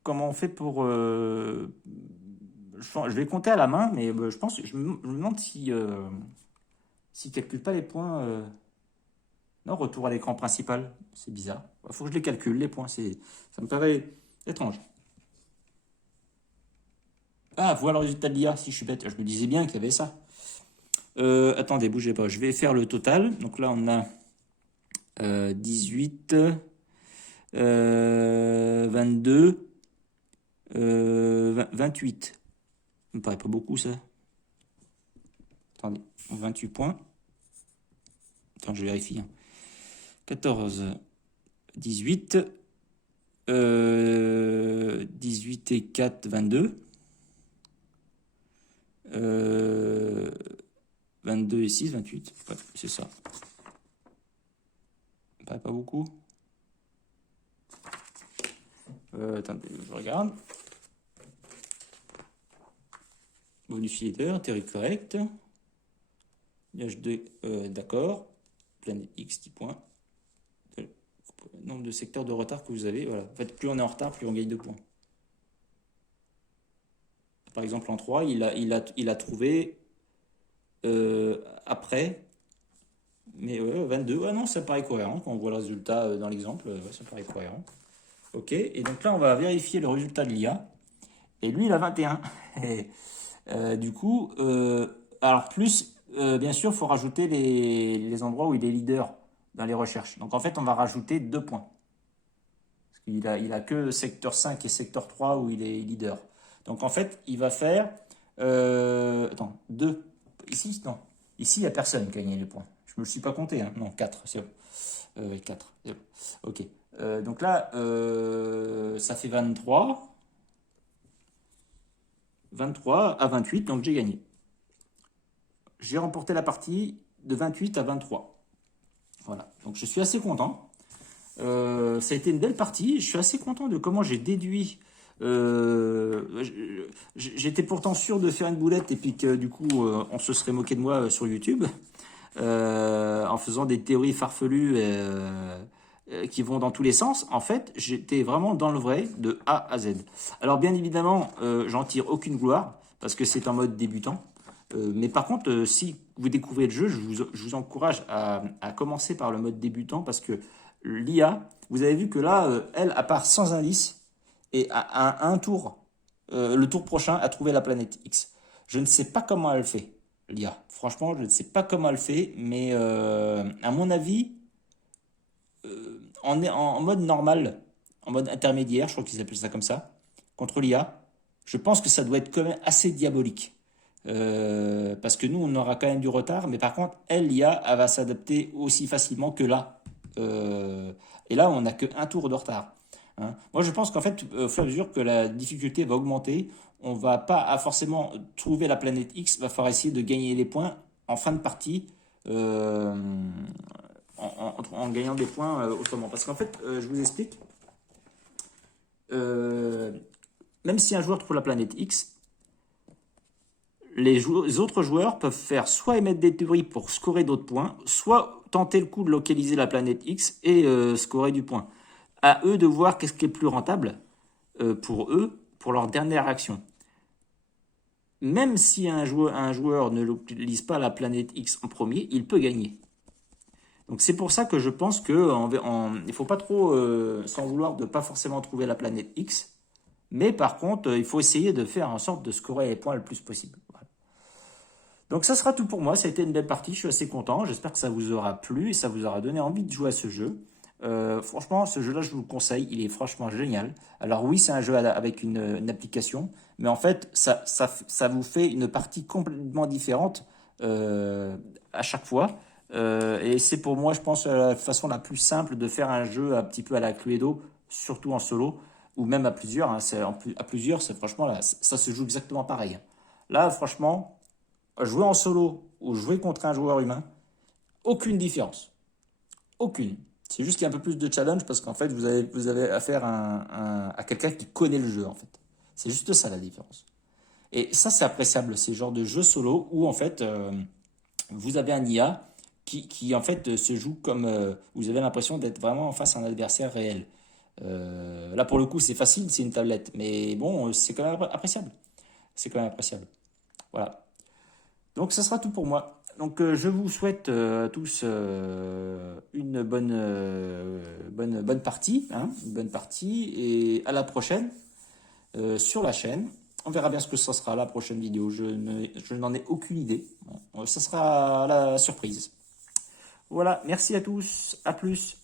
comment on fait pour... je vais compter à la main, mais je pense, je me demande si ne calcule pas les points. Non, retour à l'écran principal, c'est bizarre. Il faut que je les calcule, les points, ça me paraît étrange. Ah, voilà le résultat de l'IA, si je suis bête. Je me disais bien qu'il y avait ça. Attendez, bougez pas, je vais faire le total. Donc là, on a 18, 22, 28. Ça me paraît pas beaucoup, ça. Attendez, 28 points. Attends, je vérifie. 14, 18, 18 et 4, 22. 22 et 6, 28. Ouais, c'est ça. Pas beaucoup. Attendez, je regarde. Modifier d'heure, terrible correct. Nuage 2, d'accord. Planète X, 10 points. Nombre de secteurs de retard que vous avez. Voilà. En fait, plus on est en retard, plus on gagne 2 points. Par exemple, en 3, il a trouvé après. Mais 22, ouais, non, ça paraît cohérent. Quand on voit le résultat dans l'exemple, ça paraît cohérent. Ok, et donc là, on va vérifier le résultat de l'IA. Et lui, il a 21. Et, du coup, alors plus, bien sûr, il faut rajouter les endroits où il est leader dans les recherches. Donc en fait, on va rajouter 2 points. Parce qu'il il a que secteur 5 et secteur 3 où il est leader. Donc en fait, il va faire... attends, 2. Ici, non. Ici, il n'y a personne qui a gagné les points. Je ne me le suis pas compté. Hein. Non, 4, c'est bon. 4, c'est bon. Ok. Donc là, ça fait 23. 23 à 28, donc j'ai gagné. J'ai remporté la partie de 28 à 23. Voilà, donc je suis assez content. Ça a été une belle partie. Je suis assez content de comment j'ai déduit. J'étais pourtant sûr de faire une boulette et puis que du coup on se serait moqué de moi sur YouTube en faisant des théories farfelues qui vont dans tous les sens. En fait, j'étais vraiment dans le vrai de A à Z. Alors bien évidemment, j'en tire aucune gloire parce que c'est en mode débutant. Mais par contre, si vous découvrez le jeu, je vous encourage à commencer par le mode débutant parce que l'IA, vous avez vu que là, elle, à part sans indice, et à un tour, le tour prochain, à trouver la planète X. Je ne sais pas comment elle le fait, l'IA. Franchement, je ne sais pas comment elle le fait, mais à mon avis, en mode normal, en mode intermédiaire, je crois qu'ils appellent ça comme ça, contre l'IA, je pense que ça doit être quand même assez diabolique. Parce que nous, on aura quand même du retard, mais par contre, elle, l'IA, elle va s'adapter aussi facilement que là. Et là, on n'a qu'un tour de retard. Hein. Moi, je pense qu'en fait, au fur et à mesure que la difficulté va augmenter, on va pas forcément trouver la planète X, va falloir essayer de gagner les points en fin de partie euh, en gagnant des points autrement. Parce qu'en fait, je vous explique, euh, même si un joueur trouve la planète X, les autres joueurs peuvent faire soit émettre des théories pour scorer d'autres points, soit tenter le coup de localiser la planète X et scorer du point. À eux de voir qu'est-ce qui est plus rentable pour eux, pour leur dernière action. Même si un joueur ne localise pas la planète X en premier, il peut gagner. Donc c'est pour ça que je pense que il faut pas trop s'en vouloir de pas forcément trouver la planète X, mais par contre il faut essayer de faire en sorte de scorer les points le plus possible. Voilà. Donc ça sera tout pour moi, ça a été une belle partie, je suis assez content, j'espère que ça vous aura plu et ça vous aura donné envie de jouer à ce jeu. Franchement, ce jeu-là, je vous le conseille, il est franchement génial. Alors oui, c'est un jeu avec une application, mais en fait, ça vous fait une partie complètement différente à chaque fois. Et c'est pour moi, je pense, la façon la plus simple de faire un jeu un petit peu à la Cluedo, surtout en solo, ou même à plusieurs. Hein. À plusieurs, c'est franchement, là, ça se joue exactement pareil. Là, franchement, jouer en solo ou jouer contre un joueur humain, aucune différence. Aucune. C'est juste qu'il y a un peu plus de challenge parce qu'en fait, vous avez affaire à quelqu'un qui connaît le jeu, en fait. C'est juste ça la différence. Et ça, c'est appréciable. C'est le genre de jeu solo où, en fait, vous avez un IA qui en fait, se joue comme... vous avez l'impression d'être vraiment face à un adversaire réel. Là, pour le coup, c'est facile, c'est une tablette. Mais bon, c'est quand même appréciable. C'est quand même appréciable. Voilà. Donc, ça sera tout pour moi. Donc, je vous souhaite à tous une bonne partie, hein, une bonne partie, et à la prochaine sur la chaîne. On verra bien ce que ça sera la prochaine vidéo. Je n'en ai aucune idée. Bon, ça sera la surprise. Voilà, merci à tous, à plus.